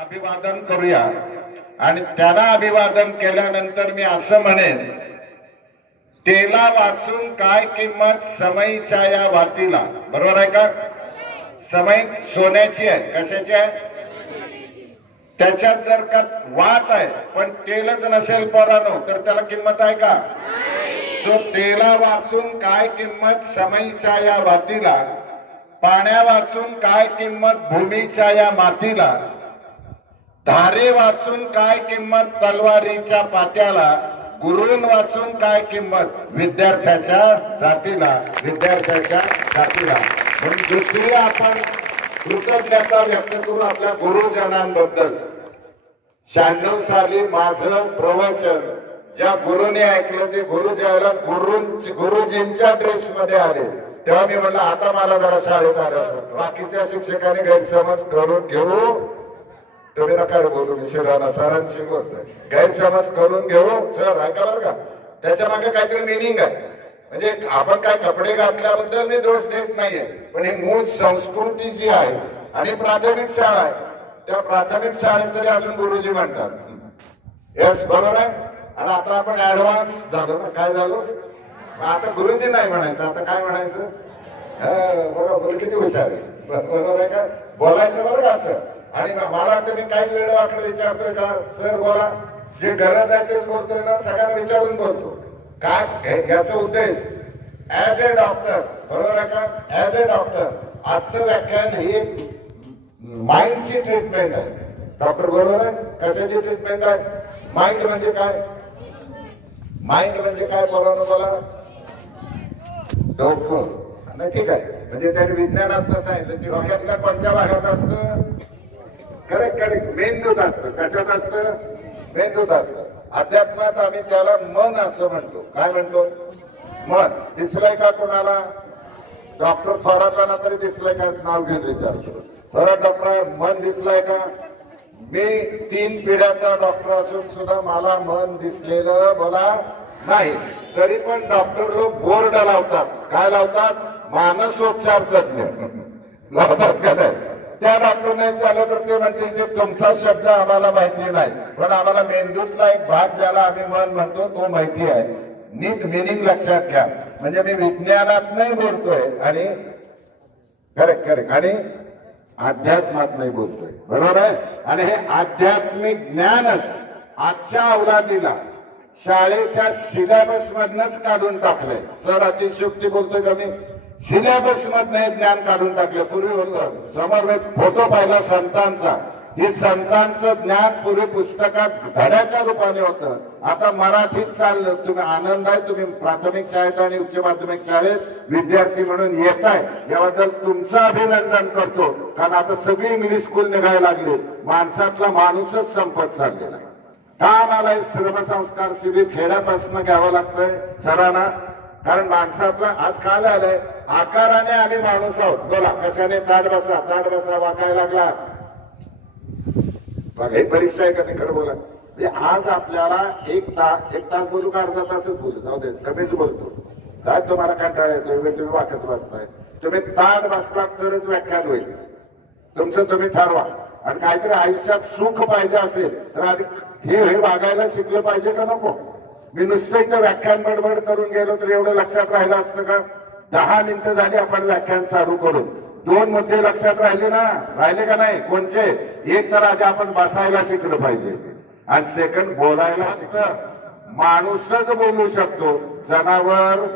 अभिवादन करूया आणि त्याला अभिवादन केल्यानंतर मी असं म्हणेन, तेला वाचून काय किंमत समईच्या या वातीला. बरोबर आहे का? समई सोन्याची आहे. कशाची आहे? त्याच्यात जर का वात आहे पण तेलच नसेल पोरानो तर त्याला किंमत आहे का? सो तेला वाचून काय किंमत समईच्या या वातीला, पाण्या वाचून काय किंमत भूमीच्या या मातीला, धारे वाचून काय किंमत तलवारीच्या पात्याला, गुरुन वाचून काय किंमत विद्यार्थ्याच्या जातीला, विद्यार्थ्याच्या जातीला. म्हणून दुसरी आपण कृतज्ञता व्यक्त करू आपल्या गुरुजनांबद्दल. 96 साली माझं प्रवचन ज्या गुरुने ऐकलं ते गुरु ज्याला गुरुजींच्या ड्रेस मध्ये आले तेव्हा मी म्हटलं आता मला जरा शाळेत आल्यासारखं. बाकीच्या शिक्षकांनी गैरसमज करून घेऊ, तुम्ही नका बोलू, मी शिराला सरांशी बोलतोय, गैरसमज करून घेऊ सर, ऐका बरं का, त्याच्या मागे काहीतरी मिनिंग आहे. म्हणजे आपण काय कपडे घातल्याबद्दल मी दोष देत नाहीये, पण ही मूळ संस्कृती जी आहे आणि प्राथमिक शाळा आहे, त्या प्राथमिक शाळेत तरी अजून गुरुजी म्हणतात. येस, बरोबर आहे. आणि आता आपण ऍडव्हान्स झालो ना, काय झालो आता गुरुजी नाही म्हणायचं, आता काय म्हणायचं? बरोबर, किती हुशार आहे. बरोबर आहे का? बोलायचं बरं का असं. आणि मला मी काही वेळ वाकडं विचारतोय का सर बोला, जे गरज आहे तेच बोलतोय ना, सगळ्यांना विचारून बोलतो. काय याचा उद्देश ऍज ए डॉक्टर, बरोबर आहे का, ऍज ए डॉक्टर आजचं व्याख्यान ही माइंडची ट्रीटमेंट आहे. डॉक्टर बरोबर आहे, कशाची ट्रीटमेंट आहे? माइंड म्हणजे काय? माइंड म्हणजे काय बोलावं बोला? डोकं. नाही ठीक आहे, म्हणजे त्यांनी विज्ञानात सांगितलं की डोक्यातल्या कोणत्या भागात असतं? करेक्ट करेक्ट, मेंदूत असतं. कशात असतं? मेंदूत असतं. अध्यात्मात आम्ही त्याला मन असं म्हणतो. काय म्हणतो? मन. दिसलंय का कोणाला? डॉक्टर थोरातांना तरी दिसलंय का? नाव घेऊन विचारतो, थोरात डॉक्टर मन दिसलंय का? मी 3 पिढ्याचा डॉक्टर असून सुद्धा मला मन दिसलेलं बोला नाही. तरी पण डॉक्टर लोक बोर्ड लावतात. काय लावतात? मानसोपचार तज्ञ लावतात का नाही? त्या डॉक्टर नाही चाललं तर ते म्हणतील ते तुमचा शब्द आम्हाला माहिती नाही, पण आम्हाला मेंदूतला एक भाग ज्याला आम्ही मन म्हणतो तो माहिती आहे. नीट मिनिंग लक्षात घ्या. म्हणजे मी विज्ञानात नाही बोलतोय आणि करेक्ट करेक्ट आणि अध्यात्मात नाही बोलतोय. बरोबर आहे. आणि हे आध्यात्मिक ज्ञानच आजच्या अवलादीला शाळेच्या सिलेबस मधनच काढून टाकलंय. सर अतिशयोक्ती बोलतोय का मी? सिलेबस मधनं ज्ञान काढून टाकलं. पूर्वी होतं समोर फोटो पाहिला संतांचा, हे संतांचं ज्ञान पूर्वी पुस्तकात धड्याच्या रूपाने होतं. आता मराठीत चाललं. तुम्ही आनंद आहे, तुम्ही प्राथमिक शाळेत आणि उच्च माध्यमिक शाळेत विद्यार्थी म्हणून येत आहे, याबद्दल तुमचं अभिनंदन करतो. कारण आता सगळी इंग्लिश स्कूल निघायला लागली. माणसातला माणूसच संपत चाललेला आहे. का आम्हाला हे श्रमसंस्कार शिबिर खेड्यापासून घ्यावं लागतंय सरांना? कारण माणसातला आज काय आलंय, आकाराने आम्ही माणूस आहोत. बोला कशाने? ताट बसा वाकायला लागला. हे परीक्षा आहे का? ते खरं बोला. आज आपल्याला एक तास बोलू का अर्धा तासच बोलू? जाऊ दे, कमीच बोलतो. काय तुम्हाला कंटाळा येतोय? तुम्ही वाकत बसताय. तुम्ही ताट बसलात तरच व्याख्यान होईल. तुमचं तुम्ही ठरवा. आणि काहीतरी आयुष्यात सुख पाहिजे असेल तर आधी हे वागायला शिकलं पाहिजे का नको? मी नुसतं इथं व्याख्यान बडबड करून गेलो तर एवढं लक्षात राहिलं असतं का? 10 मिनिटं झाली आपण व्याख्यान चालू करून, 2 मुद्दे लक्षात राहिले ना? राहिले का नाही? कोणचे? एक तर आधी आपण बसायला शिकलं पाहिजे आणि सेकंड बोलायला शिकतं. माणूसच बोलू शकतो, जनावर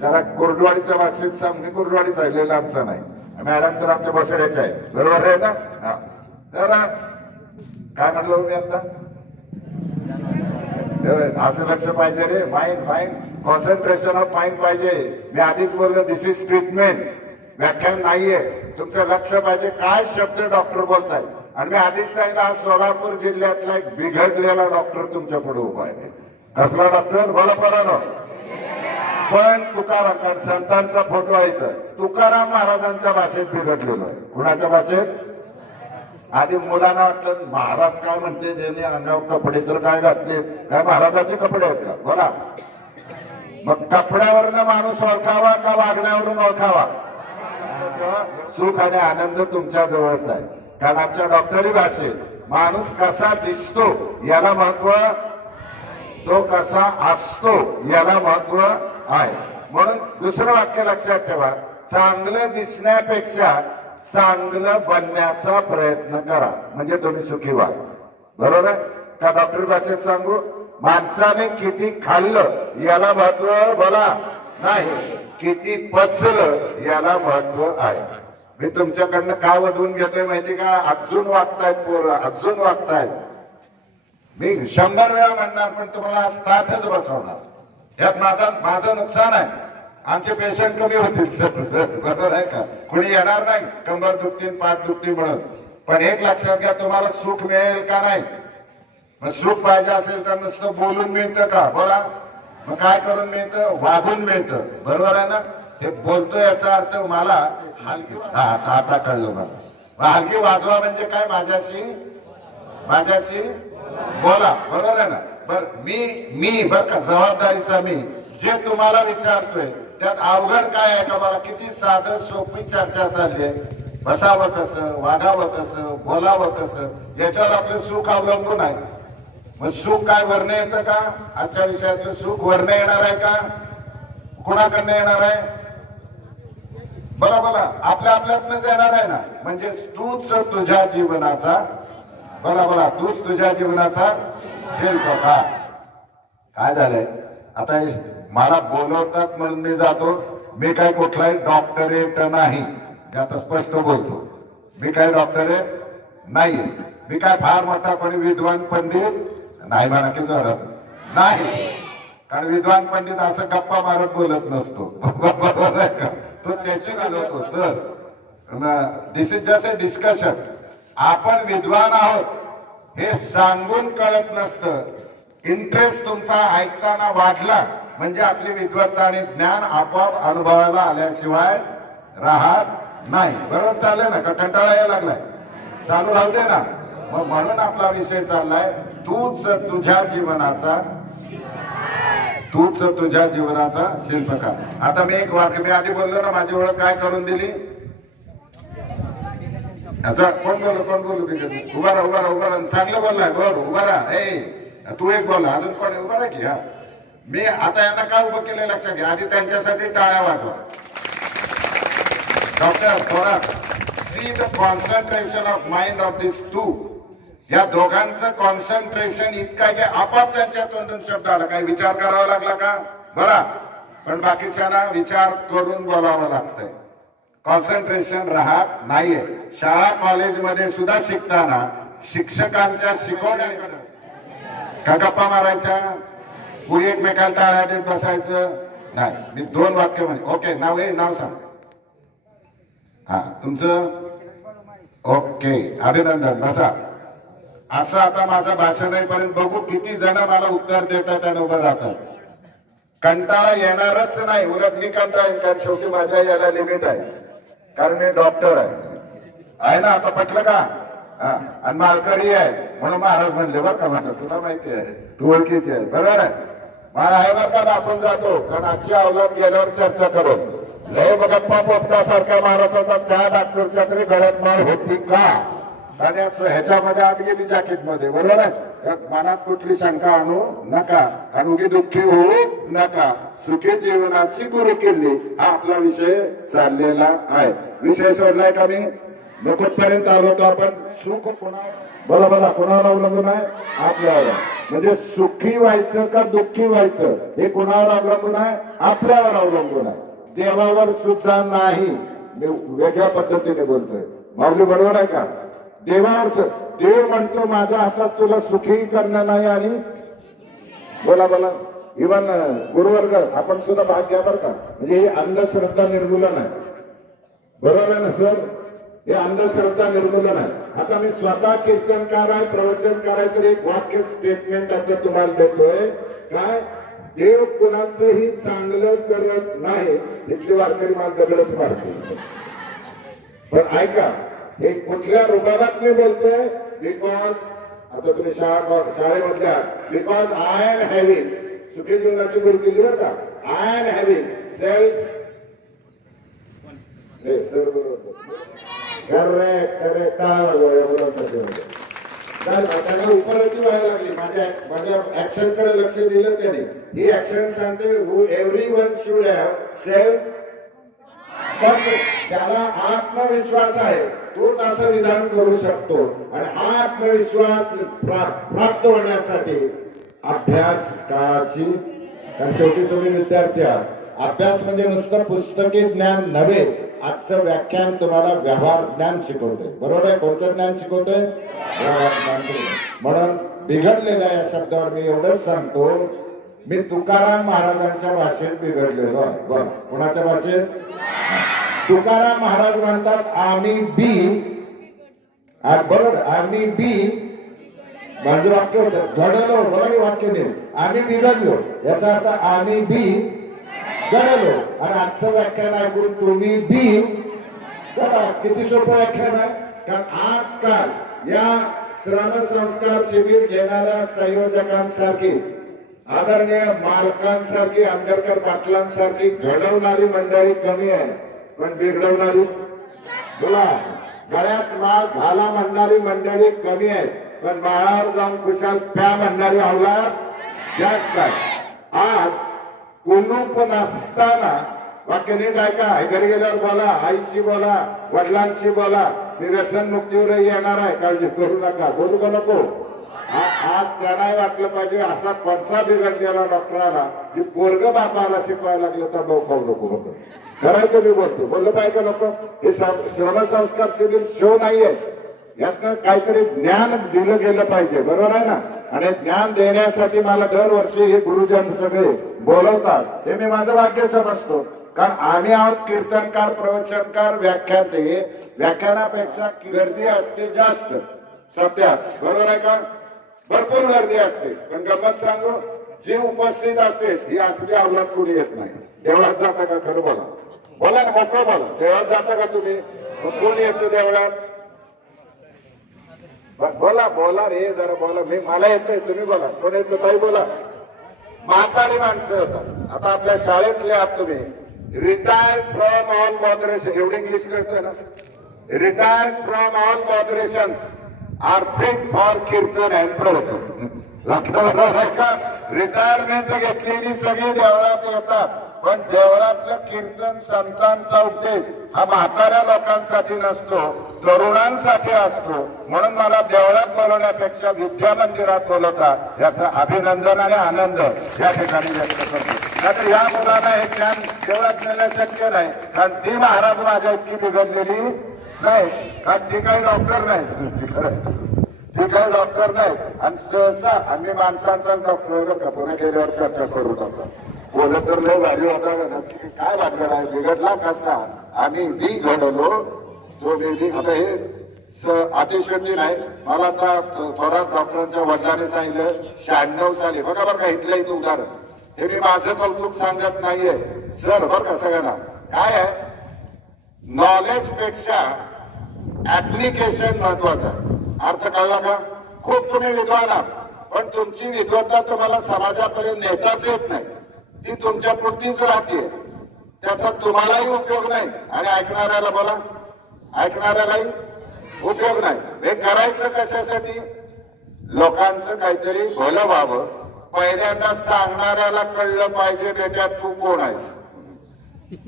जरा कुर्डवाडीच्या भाषेत सांग. मी कुर्डवाडीच राहिलेला आमचा नाही, मॅडम तर आमच्या बसऱ्याच्या आहे. बरोबर आहे ना? हा, जरा काय म्हणलो मी आता? असं लक्ष पाहिजे रे. माइंड कॉन्सन्ट्रेशन ऑफ माइंड पाहिजे. मी आधीच बोललो दिस इज ट्रीटमेंट, व्याख्यान नाहीये. तुमचं लक्ष पाहिजे काय शब्द डॉक्टर बोलताय. आणि मी आधीच सांगितलं आज सोलापूर जिल्ह्यातला एक बिघडलेला डॉक्टर तुमच्या पुढे उभा आहे. कसला डॉक्टर? बोला परानो. पण तुकाराम संतांचा फोटो आहे तर तुकाराम महाराजांच्या भाषेत बिघडलेलो आहे. कुणाच्या भाषेत? आधी मुलांना वाटलं महाराज काय म्हणते, त्यांनी अंगावर कपडे तर काय घातले, काय महाराजाचे कपडे आहेत का? बोला. मग कपड्यावरनं माणूस ओळखावा का वागण्यावरून ओळखावा? महत्व सुख आणि आनंद तुमच्या जवळच आहे. कारण आमच्या डॉक्टरी भाषेत माणूस कसा दिसतो याला महत्व, तो कसा असतो याला महत्व आहे. म्हणून दुसरं वाक्य लक्षात ठेवा, चांगलं दिसण्यापेक्षा चांगलं बनण्याचा प्रयत्न करा म्हणजे तुम्ही सुखी व्हा. बरोबर आहे का? डॉक्टर भाषेत सांगू, माणसाने किती खाल्लं याला महत्व बोला नाही, किती पचलं याला महत्व आहे. मी तुमच्याकडनं का वधवून घेतोय माहिती का? अजून वागतायत पोरं, अजून वागतायत. मी 100 वेळा म्हणणार पण तुम्हाला आज ताटच बसवणार. यात माझं नुकसान आहे. आमचे पेशंट कमी होतील सर, बरोबर आहे का? कुणी येणार नाही कंबर दुखती पाठ दुखती म्हणून. पण एक लक्षात घ्या, तुम्हाला सुख मिळेल का नाही? मग सुख पाहिजे असेल तर नुसतं बोलून मिळतं का? बोला. मग काय करून मिळतं? वागून मिळतं. बरोबर आहे ना? हे बोलतो याचा अर्थ मला हलकी, आता कळलं मला. हलकी वाजवा म्हणजे काय? माझ्याशी बोला. बरोबर आहे ना? बर मी बर का, जबाबदारीचा मी जे तुम्हाला विचारतोय त्यात अवघड काय आहे का? मला किती साधं सोपी चर्चा चालली आहे. बसावं कसं, वागावं कसं, बोलावं कसं, याच्यावर आपलं सुख अवलंबून आहे. मग सुख काय वरनं येतं का? आजच्या विषयातलं सुख वरनं येणार आहे का? कुणाकडनं येणार आहे? बोला आपल्यातनंच येणार आहे ना. म्हणजे तूच तुझ्या जीवनाचा, बोला तूच तुझ्या जीवनाचा शिल्पकार. काय झालंय आता? मला बोलवतात म्हणून मी जातो. मी काय कुठलाही डॉक्टरेट नाही, आता स्पष्ट बोलतो. मी काय डॉक्टरेट नाही. मी काय फार मोठा कोणी विद्वान पंडित नाही म्हणा की जोरात नाही. कारण विद्वान पंडित असं गप्पा मारत बोलत नसतो. बरोबर आहे का? तो त्याची बोलवतो. Sir, this is just a discussion. आपण विद्वान आहोत हे सांगून कळत नसतं. इंटरेस्ट तुमचा ऐकताना वाढला म्हणजे आपली विद्वत्ता आणि ज्ञान आपोआप अनुभवायला आल्याशिवाय राहत नाही. बरोबर चाललंय ना? का कंटाळा यायला लागलाय? चालू राहू दे ना. मग म्हणून आपला विषय चाललाय, तूच तुझ्या जीवनाचा शिल्पकार. आता मी एक वाक्य, मी आधी बोललो ना, माझी ओळख काय करून दिली? आता कोण बोलू? उभा राहा. चांगलं बोललाय. बरोबर, उभा राहा. तू एक बोल, अजून कोण उभा राहा की? हा, मी आता यांना का उभं केलं लक्षात घ्या. आधी त्यांच्यासाठी टाळ्या वाजवा. Doctor Thorat, see the concentration of mind of this two. या दोघांचं कॉन्सन्ट्रेशन इतकं आहे की आपाप त्यांच्या तोंडून शब्द आला. काही विचार करावा लागला का? बरा. पण बाकीच्यांना विचार करून बोलावं लागतंय. कॉन्सन्ट्रेशन राहत नाहीये. शाळा कॉलेजमध्ये सुद्धा शिकताना शिक्षकांच्या शिकवण्याकडे का गप्पा मारायच्या, पुढे एकमेकाला टाळ्या देत बसायचं नाही. मी 2 वाक्य म्हणजे ओके. नाव सांग. हा, तुमचं? ओके, अभिनंदन. बसा. असं आता माझं भाषण होईपर्यंत बघू किती जण मला उत्तर देतात आणि उभं राहतात. कंटाळा येणारच नाही. उलट मी कंटाळेन, कारण शेवटी माझ्या याला लिमिट आहे. कारण मी डॉक्टर आहे ना. आता पटलं का? हा, आणि मालकरी आहे म्हणून महाराज म्हणले बरं का. म्हणतात तुला माहिती आहे, तू ओळखीची आहे. बरोबर आहे. मला आहे बरं का, आपण जातो. कारण आजची अवलंब गेल्यावर चर्चा करू. लय गप्पा पोपटा सारख्या मारत होता, त्या डॉक्टरच्या तरी गळ्यात मार होती का? आणि ह्याच्यामध्ये आत गेली जॅकेटमध्ये. बरोबर आहे. मनात कुठली शंका आणू नका आणि उगी दुःखी होऊ नका. सुखी जीवनाची गुरु केली हा आपला विषय चाललेला आहे. विषय सोडलाय का मी? कुठपर्यंत आलो होतो आपण? सुख कोणावर कोणावर अवलंबून आहे? आपल्यावर. म्हणजे सुखी व्हायचं का दुःखी व्हायचं हे कोणावर अवलंबून आहे? आपल्यावर अवलंबून आहे. देवावर सुद्धा नाही. मी वेगळ्या पद्धतीने बोलतोय. माऊली बरोबर आहे का? देवावर देव म्हणतो माझ्या हातात तुला सुखी करणं नाही. आणि बोला इव्हन गुरुवर्ग आपण सुद्धा भाग घ्या बरं का. म्हणजे ही अंधश्रद्धा निर्मूलन आहे. बरोबर आहे ना सर? हे अंधश्रद्धा निर्मूलन आहे. आता मी स्वतः कीर्तनकार आहे, प्रवचनकार आहे, तर एक वाक्य स्टेटमेंट आता तुम्हाला देतोय. काय? देव कुणाचंही चांगलं करत नाही. इथली वारकरी मला दगडच मारते. पण ऐका, हे कुठल्या रुबाबात मी बोलतोय? बिकॉज आता तुम्ही शाळेमधल्या बिकॉज आय एम हॅव्हिंग सुखी जीवनाची गुरु केली बरं का. आय एम हॅव्हिंग सेल्फ हे सर बरोबर करेक्ट करेक्ट मुलांसाठी त्यांना उपलब्धी व्हायला लागली. माझ्या ऍक्शन कडे लक्ष दिलं त्याने. ही ऍक्शन सांगते everyone should have self confidence. त्याला आत्मविश्वास आहे, तोच असं विधान करू शकतो. आणि हा आत्मविश्वास प्राप्त होण्यासाठी अभ्यास काळाची, कारण शेवटी तुम्ही विद्यार्थी आहात. अभ्यास म्हणजे नुसतं पुस्तकी ज्ञान नव्हे. आजचं व्याख्यान तुम्हाला व्यवहार ज्ञान शिकवतंय. बरोबर आहे? कोणतं ज्ञान शिकवतोय? व्यवहार ज्ञान शिकवतोय. म्हणून बिघडलेल्या या शब्दावर मी एवढंच सांगतो, मी तुकाराम महाराजांच्या भाषेत बिघडलेलो आहे. बघा, कोणाच्या भाषेत? तुकाराम महाराज म्हणतात आम्ही बी, बरोबर, आम्ही बी, माझं वाक्य होतं घडलो. बघा हे वाक्य नाही, आम्ही बिघडलो, याचा अर्थ आम्ही बी घडलो. आणि आजचं व्याख्यान ऐकून तुम्ही बी घडा. किती सोपं व्याख्यान आहे. कारण आजकाल या श्रमसंस्कार शिबिर घेणाऱ्या संयोजकांसारखी, आदरणीय मालकांसारखी, आंबेडकर पाटलांसारखी घडवणारी मंडळी कमी आहे, पण बिघडवणारी, बोला, गळ्यात माळ घाला म्हणणारी मंडळी कमी आहे, पण बाळावर जाऊन खुशाल प्या म्हणणारी अवलाद जास्त आहे. आज कुणूप नसताना, वाक्य नीट ऐका, घरी गेल्यावर बोला, आईशी बोला, वडिलांशी बोला, मी व्यसन मुक्तीवर येणार आहे, काळजी करू नका. बोलू का नको? आज त्यांना वाटलं पाहिजे असा कोणता बिघडलेला डॉक्टराला की पोरग बापाला शिकवायला लागलं तर भाऊ खाऊ नको होतं. करायचं मी बोलतो, बोललं पाहिजे नको. हे श्रमसंस्कार शिबिर शो नाहीये, यातनं काहीतरी ज्ञान दिलं गेलं पाहिजे. बरोबर आहे ना? आणि ज्ञान देण्यासाठी मला दरवर्षी हे गुरुजन सगळे बोलवतात, हे मी माझं वाक्य समजतो. कारण आम्ही आहोत कीर्तनकार, प्रवचनकार, व्याख्याते. व्याख्यानापेक्षा गर्दी असते जास्त सत्यात. बरोबर आहे का? भरपूर गर्दी असते, पण गमत सांगू, जी उपस्थित असते ही असली अवलाद कोणी येत नाही. देवळात जाता का? खरं बोला, बोला ना, मोकळं बोला. देवळात जाता का तुम्ही? कोण येतं देवळात? बोला बोला रे, जरा बोला. मी, मला येतंय, तुम्ही बोला. कोण येतं? ताई बोला. म्हातारी माणसं होतात. आता आपल्या शाळेतले आहात तुम्ही, रिटायर्ड फ्रॉम ऑल मॉडरेशन, एवढं इंग्लिश कळतं ना? Retired from all moderations are fit for kirtan and pravachan. Retirement घेतलेली सगळी देवळात येतात, पण देवळातलं कीर्तन, संतांचा उपदेश हा म्हाताऱ्या लोकांसाठी नसतो, तरुणांसाठी असतो. म्हणून मला देवळात बोलवण्यापेक्षा विद्या मंदिरात बोलवतात, याचा अभिनंदन आणि आनंद या ठिकाणी व्यक्त करतो. नाहीतर या मुलांना हे ज्ञान देवळात नेणं शक्य नाही, कारण ती महाराज माझ्या इतकी बिघडलेली नाही, कारण ती काही डॉक्टर नाही, ती काही डॉक्टर नाही. आणि सहसा आम्ही माणसांचा डॉक्टर पुन्हा गेल्यावर चर्चा करू नका. बोलत तर लय भारी होता, नक्की काय भानगड आहे, बिघडला कसा? आम्ही बी घडवलो, तो बेबी. आता हे अतिशयोक्ती नाही, मला आता थोडा डॉक्टरांच्या वडिलांनी सांगितलं 96 साली. बघा बरं का, इथल्या इथं उदाहरण, हे मी माझं कौतुक सांगत नाहीये सर, बरं का सगळ्यांना. काय आहे, नॉलेज पेक्षा ऍप्लिकेशन महत्वाचं. अर्थ कळला का? खूप तुम्ही विद्वान आहात, पण तुमची विद्वत्ता तुम्हाला समाजापर्यंत नेताच येत नाही, ती तुमच्या पुरतीच राहते, त्याचा तुम्हालाही उपयोग नाही आणि ऐकणाऱ्याला, बोला, ऐकणाऱ्यालाही उपयोग नाही. हे करायचं कशासाठी? लोकांचं काहीतरी भलं व्हावं. पहिल्यांदा सांगणाऱ्याला कळलं पाहिजे, बेट्या तू कोण आहेस.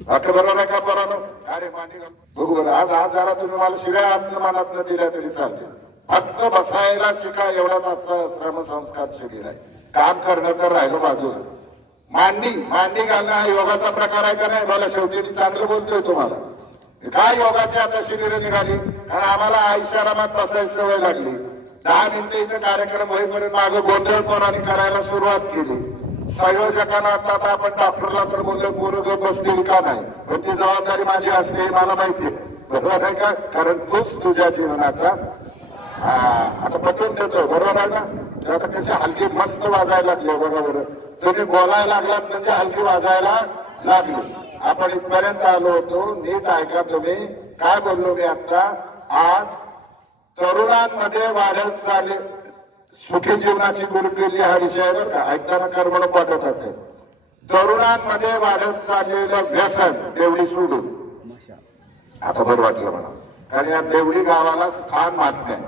बरोबर आहे का? बरोबर. अरे मांडी बघू, आज जरा तुम्ही मला शिव्या मनात न दिल्या तरी चालते. फक्त बसायला शिका, एवढाच आजचा श्रमसंस्कार शिबिर आहे. काम करणं तर राहिलं बाजूला. मांडी घालणं हा योगाचा प्रकार आहे का नाही? मला शेवटी मी चांगलं बोलतोय तुम्हाला. काय योगाची आता शिबिरं निघाली, आणि आम्हाला आयुष्यारामात बसायची सवय लागली. 10 मिनिटं इथं कार्यक्रम होईपर्यंत मागं गोंधळ पोरांनी करायला सुरुवात केली. संयोजकांना वाटतं आपण डॉक्टरला तर बोललो पोरं बसतील का नाही, पण ती जबाबदारी माझी असते हे मला माहिती आहे. बरोबर आहे का? कारण तूच तुझ्या जीवनाचा आता पटवून देतो. बरोबर आहे ना? आता कशी हलकी मस्त वाजायला लागली. बघा बरं, तुम्ही बोलायला लागलात म्हणजे हलकी वाजायला लागली. आपण इथपर्यंत आलो होतो, नीट ऐका तुम्ही काय बोललो मी आता. आज तरुणांमध्ये वाढत चालले सुखी जीवनाची गुरुकिल्ली हा विषय आहे बरं का. ऐकताना करमणूक वाटत असेल. तरुणांमध्ये वाढत चाललेलं व्यसन तेवढी सोडून आता बरं वाटलं मला, कारण या देवडी गावाला स्थान महात्म्य आहे.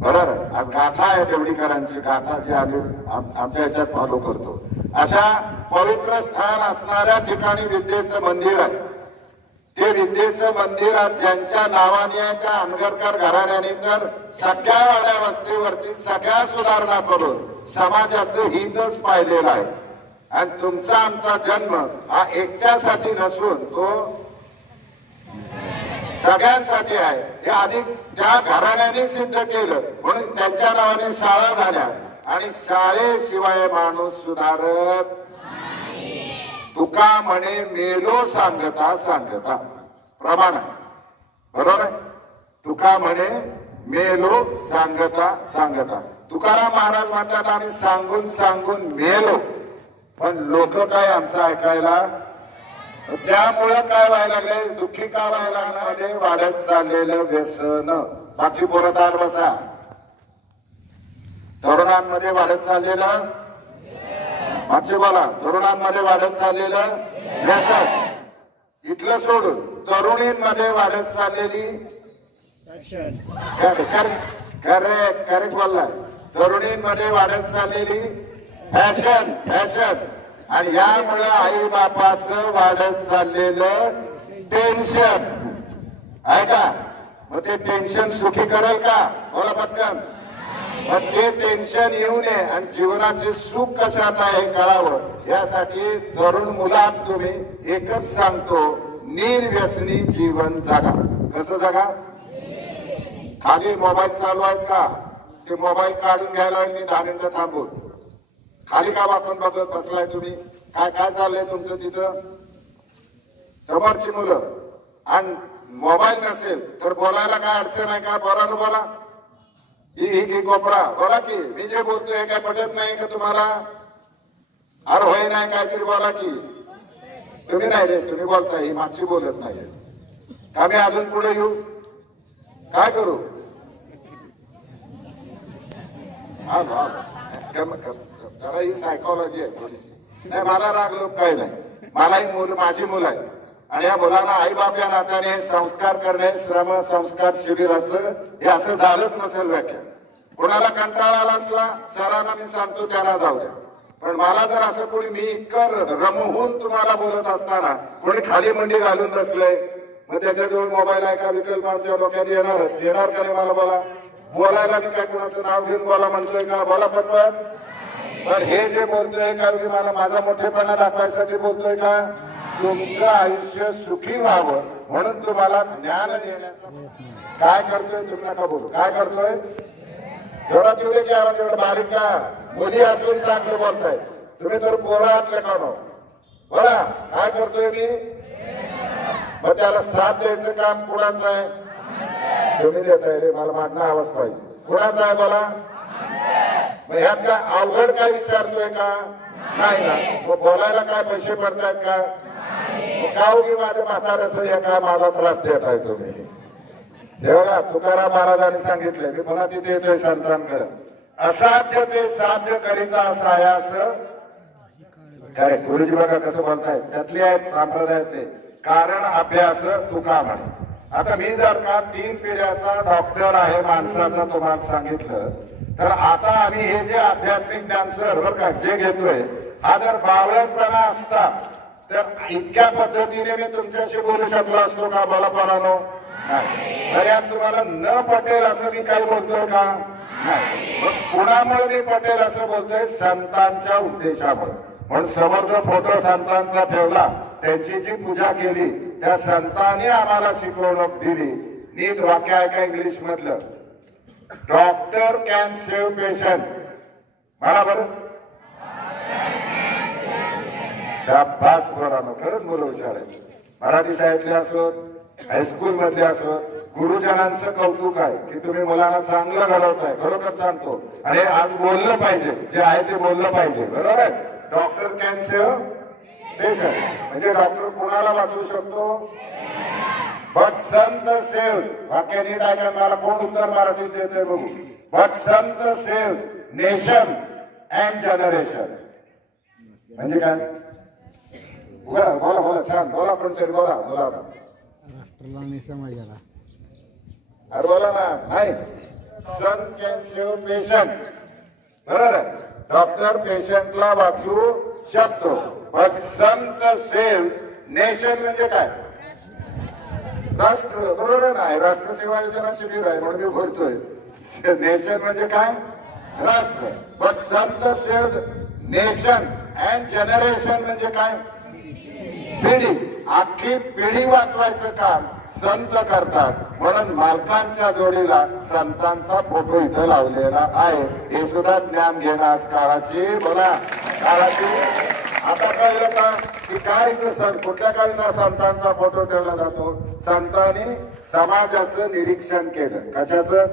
बरोबर, आज गाथा आहे देवडीकरांची, गाथा जी आम्ही आमच्या याच्यात फॉलो करतो. अशा पवित्र स्थान असणाऱ्या ठिकाणी विद्येचं मंदिर आहे. ते विद्येचं मंदिर आज ज्यांच्या नावाने आहे त्या अनगरकर घराण्याने तर सगळ्या वाड्या वस्तीवरती सगळ्या सुधारणा करून समाजाचं हितच पाहिलेलं आहे. आणि तुमचा आमचा जन्म हा एकट्यासाठी नसून तो सगळ्यांसाठी आहे. हे आधी त्या घराण्याने सिद्ध केलं, म्हणून त्यांच्या नावाने शाळा झाल्या. आणि शाळेशिवाय माणूस सुधारत तुका म्हणे मेलो सांगता सांगता प्रमाण आहे. बरोबर आहे, तुका म्हणे मेलो सांगता सांगता. तुकाराम महाराज म्हणतात आम्ही सांगून सांगून मेलो, पण लोक काय आमचं ऐकायला. त्यामुळं काय व्हायला लागले, दुःखी का व्हायला लागणार, वाढत चाललेलं व्यसन. मागची पोरं तार बसा. तरुणांमध्ये वाढत चाललेलं, मागचे बोला, तरुणांमध्ये वाढत चाललेलं व्यसन. इथलं सोडून तरुणींमध्ये वाढत चाललेली, करेक्ट बोललाय, तरुणींमध्ये वाढत चाललेली फॅशन फॅशन. आणि यामुळे आई बापाचं वाढत चाललेलं टेन्शन आहे का. मग ते टेन्शन सुखी करेल का, बोला पटकन. मग ते टेन्शन येऊ नये आणि जीवनाचे सुख कशात आहे कळावं, यासाठी तरुण मुलात तुम्ही एकच सांगतो, निर्व्यसनी जीवन जगा. कसं जगा, खाली मोबाईल चालू आहेत का, ते मोबाईल काढून घ्यायला मी 10 मिनिटं थांबून. खाली का वाकून बघत बसलाय तुम्ही, काय काय चाललंय तुमचं तिथं. समोरची मुलं आणि मोबाईल नसेल तर बोलायला काय अडचण आहे का, बोला ना बोला. ही कोपरा बोला की, मी जे बोलतोय काय पटत नाही का तुम्हाला. अरे होय नाही काहीतरी बोला की. तुम्ही नाही रे, तुम्ही बोलताय, ही मागची बोलत नाही का. मी अजून पुढे येऊ, काय करू. जरा ही सायकोलॉजी आहे थोडीशी. नाही मला राग लोक काही नाही, मलाही माझी मुलं आहे. आणि या मुलांना आई बाप या नात्याने संस्कार करणे, श्रम संस्कार शिबिराचं हे असं झालंच नसेल व्याख्या. कोणाला कंटाळा आला असला सरांना मी सांगतो त्यांना जाऊ द्या. पण मला जर असं कोणी, मी इतकं रमवून तुम्हाला बोलत असताना कोणी खाली मंडी घालून बसलंय, मग त्याच्याजवळ मोबाईल आहे का विकल्प आमच्या डोक्यात येणारच. येणार का नाही मला बोला. बोलायला मी काय कोणाचं नाव घेऊन बोला म्हणतोय का, बोला पटपट. पण हे जे बोलतोय का मी मला माझा मोठेपणा दाखवायसाठी बोलतोय का. तुमचं आयुष्य सुखी व्हावं म्हणून तुम्हाला ज्ञान देण्याचं काय करतोय, तुम्ही नका बोलू. काय करतोय, जोरात येऊ दे की आवाज, एवढं बारीक का. मुली असून चांगलं बोलताय तुम्ही, तर पोरातले कानो बोला. काय करतोय मी, मग त्याला साथ द्यायचं काम कुणाचं आहे, तुम्ही देताय रे. मला मागणं आवाज पाहिजे, कुणाचा आहे बोला. मग ह्यात काय अवघड काय विचारतोय का, नाही ना. मग बोलायला काय पैसे पडतायत का, का उगी माझ्या म्हाताऱ्याचं हे काय मला त्रास देत आहे तुम्ही. तेव्हा तुकाराम महाराजांनी सांगितले, मी पुन्हा तिथे येतोय संतांकडे, असाध्य ते साध्य करिता सायास. गुरुजी बघा कसं बोलतायत, त्यातले आहेत संप्रदायातले. कारण अभ्यास तुका म्हणे. आता मी जर का 3 पिढ्याचा डॉक्टर आहे माणसाचा तुम्हाला सांगितलं, तर आता आम्ही हे जे आध्यात्मिक ज्ञान सर बर का जे घेतोय, हा जर बावळटपणा असता तर इतक्या पद्धतीने मी तुमच्याशी बोलू शकलो असतो का, मला परानो. तर यात तुम्हाला न पटेल असं मी काही बोलतोय का, नाही. मग कुणामुळे मी पटेल असं बोलतोय, संतांच्या उद्देशामुळे. म्हणून समोर जो फोटो संतांचा ठेवला, त्यांची जी पूजा केली, त्या संतांनी आम्हाला शिकवणूक दिली. नीट वाक्य आहे का इंग्लिश मधलं, डॉक्टर कॅन सेव्ह पेशंट. मला बरं शाबास पोरांनो, खरंच मुलं हुशार आहेत. मराठी शाळेतले असो, हायस्कूल मधले असो, गुरुजनांचं कौतुक आहे की तुम्ही मुलांना चांगलं घडवताय. खरोखर सांगतो, आणि आज बोललं पाहिजे, जे आहे ते बोललं पाहिजे. बरोबर आहे. डॉक्टर कॅन सेव्ह पेशंट म्हणजे डॉक्टर कुणाला वाचवू शकतो, बट संत सेव्ह. वाक्य नीट ऐका, मला कोण उत्तर मराठीत देतोय बघू. But Sant save nation and generation म्हणजे काय. बोला बोला बोला, छान बोला, कोणतरी बोला बोला. डॉक्टरला आणि समाजाला. अरे बोला ना. नाही, सन कॅन सेव्ह पेशंट. बरोबर, डॉक्टर पेशंटला वाचवू शकतो, पण संत सेव्ह नेशन म्हणजे काय? राष्ट्र. बरोबर आहे ना. राष्ट्र सेवा योजना शिबिर आहे म्हणून मी बोलतोय. नेशन म्हणजे काय? राष्ट्र. But Sant save nation and generation म्हणजे काय? पिढी. अख्खी पिढी वाचवायचं काम संत करतात. म्हणून मालकांच्या जोडीला संतांचा फोटो इथं लावलेला आहे. हे सुद्धा ज्ञान घेणं आज काळाची, बोला, काळाची. आता कळलं का की काय कुठल्या काळी ना संतांचा फोटो ठेवला जातो? संतांनी समाजाचं निरीक्षण केलं. कशाचं?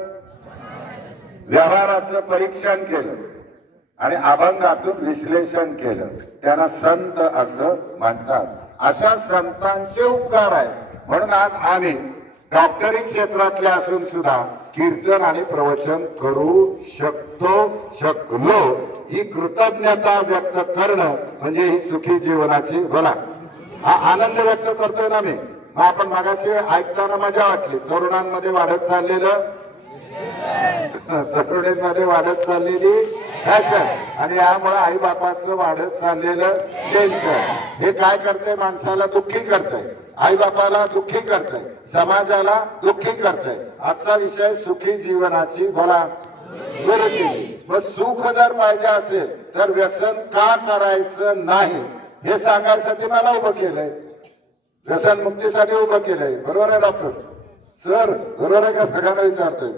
व्यवहाराचं परीक्षण केलं आणि अभंगातून विश्लेषण केलं. त्यांना संत असं म्हणतात. अशा संतांचे उपकार आहेत. म्हणून आज आम्ही डॉक्टरी क्षेत्रातले असून सुद्धा कीर्तन आणि प्रवचन करू शकलो. ही कृतज्ञता व्यक्त करणं म्हणजे ही सुखी जीवनाची, बोला, हा आनंद व्यक्त करतोय ना मी. मग आपण मागाशी ऐकताना मजा वाटली. तरुणांमध्ये वाढत चाललेलं, तरुणींमध्ये वाढत चाललेली फॅशन आणि यामुळे आई बापाचं वाढत चाललेलं टेन्शन. हे काय करतंय? माणसाला दुःखी करतंय, आई बापाला दुःखी करतंय, समाजाला दुःखी करतंय. आजचा विषय सुखी जीवनाची, बोला, गुरुकिल्ली. मग सुख जर पाहिजे असेल तर व्यसन का करायचं नाही हे सांगायसाठी मला उभं केलंय. व्यसन मुक्तीसाठी उभं केलंय. बरोबर आहे डॉक्टर सर? बरोबर आहे का? सगळ्यांना विचारतोय.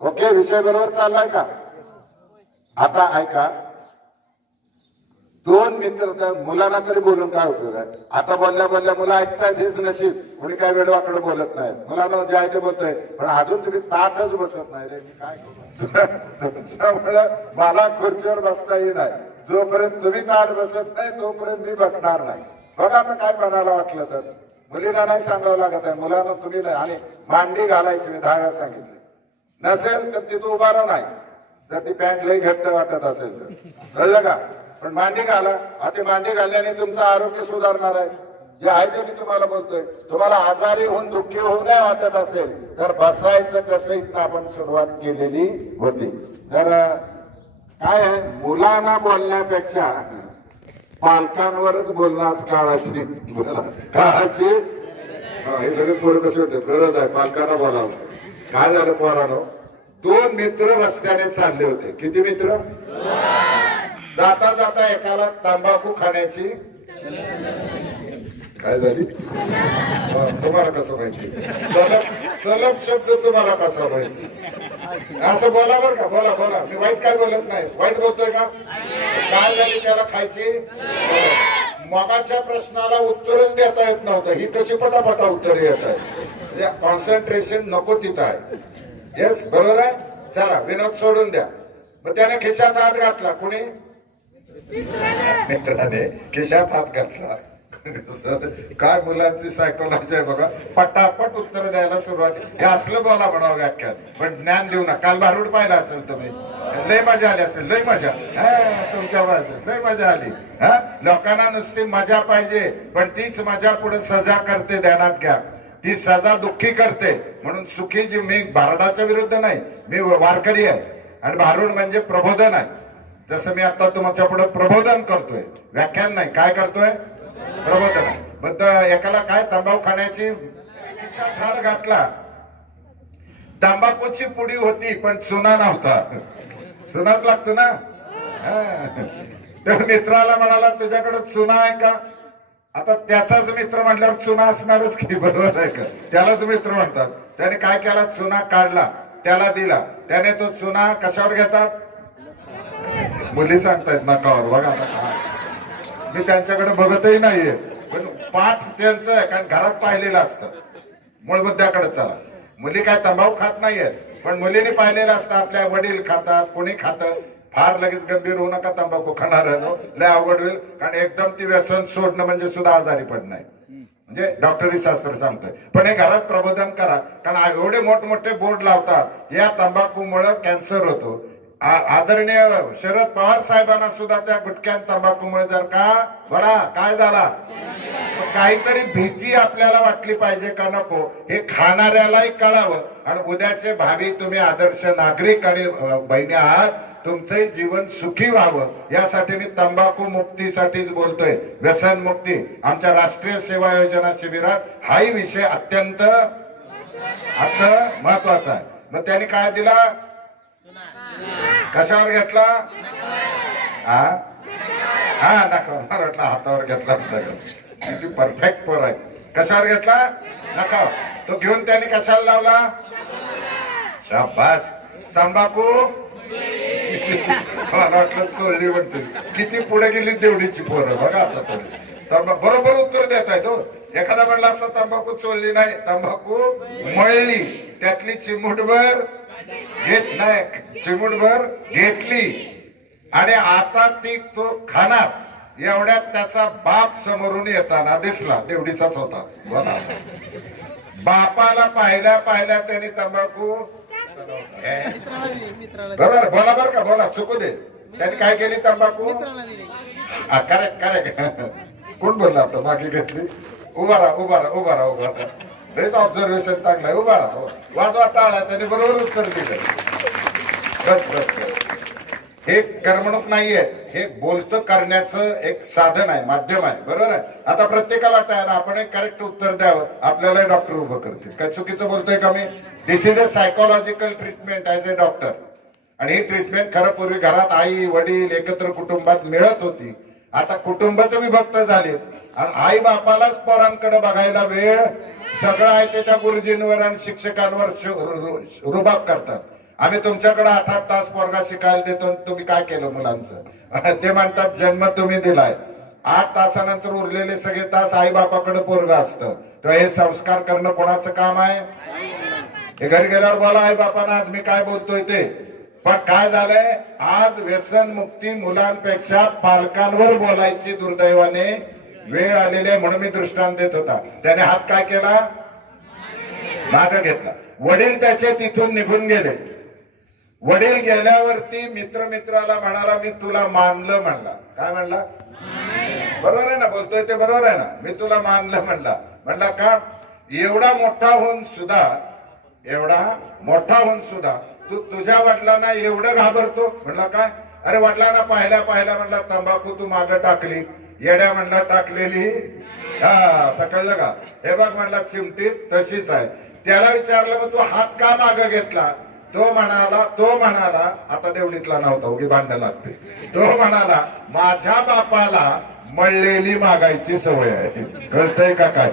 ओके, विषय बरोबर चाललाय का? आता ऐका. दोन मित्र, तर मुलांना तरी बोलून काय उपयोग आहे? आता बोलल्या बोलल्या मुलं ऐकतायत, हेच नशीब. कोणी काय वेळवाकडे बोलत नाही. मुलांना जे आहे ते बोलतोय, पण अजून तुम्ही ताटच बसत नाही रे. मी काय तुमच्यामुळे मला खुर्चीवर बसता येणार. जोपर्यंत तुम्ही ताट बसत नाही तोपर्यंत मी बसणार नाही. बघा आता काय म्हणायला वाटलं तर मुलींना नाही सांगावं लागत आहे, मुलांना तुम्ही नाही. आणि मांडी घालायची मी 10 वेळा सांगितले. नसेल तर तिथं उभा राहा. नाही जर ती पॅन्ट लई घट्ट वाटत असेल तर, कळलं का? पण मांडी घाला. आता मांडी घालल्याने तुमचं आरोग्य सुधारणार आहे. जे आहे ते मी तुम्हाला बोलतोय. तुम्हाला आजारी होऊन दुःखी होऊन नाही वाटत असेल तर बसायचं कसं, इथं आपण सुरुवात केलेली होती. तर काय आहे, मुलांना बोलण्यापेक्षा पालकांवरच बोलणं आज काळाची, काळाची हे लगेच पोरं कसे होते, गरज आहे पालकांना बोलावं. काय झालं पोरानो? 2 मित्र रस्त्याने चालले होते. किती मित्र? जाता जाता एकाला तंबाखू खाण्याची काय झाली? तुम्हाला कसं माहिती? तलब शब्द तुम्हाला कसा माहिती? असं बोला बर का, बोला बोला. मी वाईट काय बोलत नाही. वाईट बोलतोय का? काय झाली त्याला खायची? मगाच्या प्रश्नाला उत्तरच देता येत नव्हतं. ही तशी पटापटा उत्तर येत आहे. कॉन्सन्ट्रेशन नको तिथं आहे. येस, बरोबर आहे. चला, विनोद सोडून द्या. मग त्याने खिशात हात घातला. कुणी? मित्राने खिशात हात घातला. काय मुलांची सायकोलॉजी आहे बघा. पटापट उत्तर द्यायला सुरुवात. हे असलं बोला म्हणावं व्याख्यान, पण ज्ञान देऊ नका. काल भारूड पाहिला असेल तुम्ही, लय मजा आली असेल. लय मजा तुमच्या बाजू लय मजा आली. लोकांना नुसती मजा पाहिजे, पण तीच मजा पुढे सजा करते. ध्यानात घ्या, ती सजा दुःखी करते. म्हणून सुखी जी, मी भारुडाच्या विरुद्ध नाही, मी वारकरी आहे. आणि भारूड म्हणजे प्रबोधन आहे. जसं मी आता तुमच्या पुढे प्रबोधन करतोय, व्याख्यान नाही. काय करतोय? प्रबोधन. मग एकाला काय तंबाखू खाण्याची खिशात हात घातला. तंबाखूची पुडी होती पण चुना नव्हता. चुनाच लागतो ना. तर मित्राला म्हणाला, तुझ्याकडे चुना आहे का? आता त्याचाच मित्र म्हटल्यावर चुना असणारच की, बरोबर आहे का? त्यालाच मित्र म्हणतात. त्याने काय केला? चुना काढला, त्याला दिला. त्याने तो चुना कशावर घेतात? मुली सांगतायत नकावर. बघा आता मी त्यांच्याकडे बघतही नाहीये, पण पाठ त्यांचं आहे, कारण घरात पाहिलेलं असतं. मूळ मुद्द्याकडे चला. मुली काय तंबाखू खात नाहीयेत, पण मुलीने पाहिलेलं असतं. आपल्या वडील खातात, कोणी खातं. फार लगेच गंभीर होऊ नका तंबाखू खाणार आहे, लय अवघड होईल. कारण एकदम ती व्यसन सोडणं म्हणजे सुद्धा आजारी पडणं आहे. म्हणजे डॉक्टरी शास्त्र सांगतोय. पण हे घरात प्रबोधन करा, कारण एवढे मोठमोठे बोर्ड लावतात, या तंबाखूमुळे कॅन्सर होतो. आदरणीय शरद पवार साहेबांना सुद्धा त्या गुटख्या तंबाखूमुळे जर का बडा काय झाला, काहीतरी भीती आपल्याला वाटली पाहिजे का नको हे खाणाऱ्यालाही कळावं. आणि उद्याचे भावी तुम्ही आदर्श नागरिक आणि बहिणी आहात, तुमचंही जीवन सुखी व्हावं यासाठी मी तंबाखू मुक्तीसाठीच बोलतोय. व्यसन मुक्ती आमच्या राष्ट्रीय सेवा योजना शिबिरात हाही विषय अत्यंत महत्वाचा आहे. मग त्यांनी काय दिला, कशावर घेतला, हा दाखवा, मला वाटलं हातावर घेतला. किती परफेक्ट पोर आहे. कशावर घेतला, नका. तो घेऊन त्यांनी कशाला लावला, शाबास. तंबाखू मला वाटलं चोळली म्हणते. किती पुढे गेली देवडीची पोरं बघा आता तुम्ही. बरोबर उत्तर देत आहे तो. एखादा म्हणला असता तंबाखू चोळली नाही, तंबाखू मळली, त्यातली चिमूटभर घेत नाही, चिमूटभर घेतली आणि आता ती तो खाणार. एवढ्यात त्याचा बाप समोरून येताना दिसला, देवडीचाच होता. बोला, बापाला पाहिल्या पाहिल्या त्यांनी तंबाखू बरोबर बोला, बर का बोला, चुकू दे. त्यांनी काय केली, तंबाखू करेक्ट करेक्ट. कोण बोलला आता, मागे घेतली. उभा राहा उभा राहा उभा राहा उभा राहा. हेच ऑब्झर्वेशन चांगलं आहे. उभा राहा, वाजवा टाळा. त्यांनी बरोबर उत्तर दिलं. बस बस बस. हे करमणूक नाहीये, हे बोलतं करण्याचं एक साधन आहे, माध्यम आहे. बरोबर आहे. आता प्रत्येकाला वाटतं ना आपण एक करेक्ट उत्तर द्यावं, आपल्याला डॉक्टर उभं करतील. काय चुकीचं बोलतोय का मी? This is a psychological treatment as a doctor. आणि ही ट्रीटमेंट खरं पूर्वी घरात आई वडील एकत्र कुटुंबात मिळत होती. आता कुटुंबच विभक्त झाले आणि आई बापालाच पोरांकडे बघायला वेळ, सगळं आहे ते त्या गुरुजींवर आणि शिक्षकांवर रुबाब करतात. आम्ही तुमच्याकडे 8 तास पोरगा शिकायला देतो, तुम्ही काय केलं मुलांचं? ते म्हणतात जन्म तुम्ही दिलाय, 8 तासानंतर उरलेले सगळे तास आई बापाकडे पोरगा असतं. तर हे संस्कार करणं कोणाचं काम आहे? हे घरी गेल्यावर बोला आई बापांना आज मी काय बोलतोय ते. पण काय झालंय, आज व्यसन मुक्ती मुलांपेक्षा पालकांवर बोलायची दुर्दैवाने वेळ आलेली आहे. म्हणून मी दृष्टांत देत होता. त्याने हात काय केला, मागे घेतला. वडील त्याचे तिथून निघून गेले. वडील गेल्यावरती मित्र मित्राला म्हणाला मी तुला मानलं म्हणला. काय म्हणला? बरोबर आहे ना, बोलतोय ते बरोबर आहे ना. मी तुला मानलं म्हणला. म्हणला का? एवढा मोठा होऊन सुद्धा तू तुझ्या वडिलांना एवढं घाबरतो. म्हणला काय? अरे वडिलांना पाहिल्या म्हणला तंबाखू तू मागं टाकली, येड्या म्हणला टाकलेली. हा आता कळलं का? हे बघ म्हणला चिमटीत तशीच आहे. त्याला विचारलं मग तू हात का मागं घेतला? तो म्हणाला आता देवडीतला नव्हता, उगी भांडण लागते. तो म्हणाला माझ्या बापाला मळलेली मागायची सवय आहे. कळतंय का काय?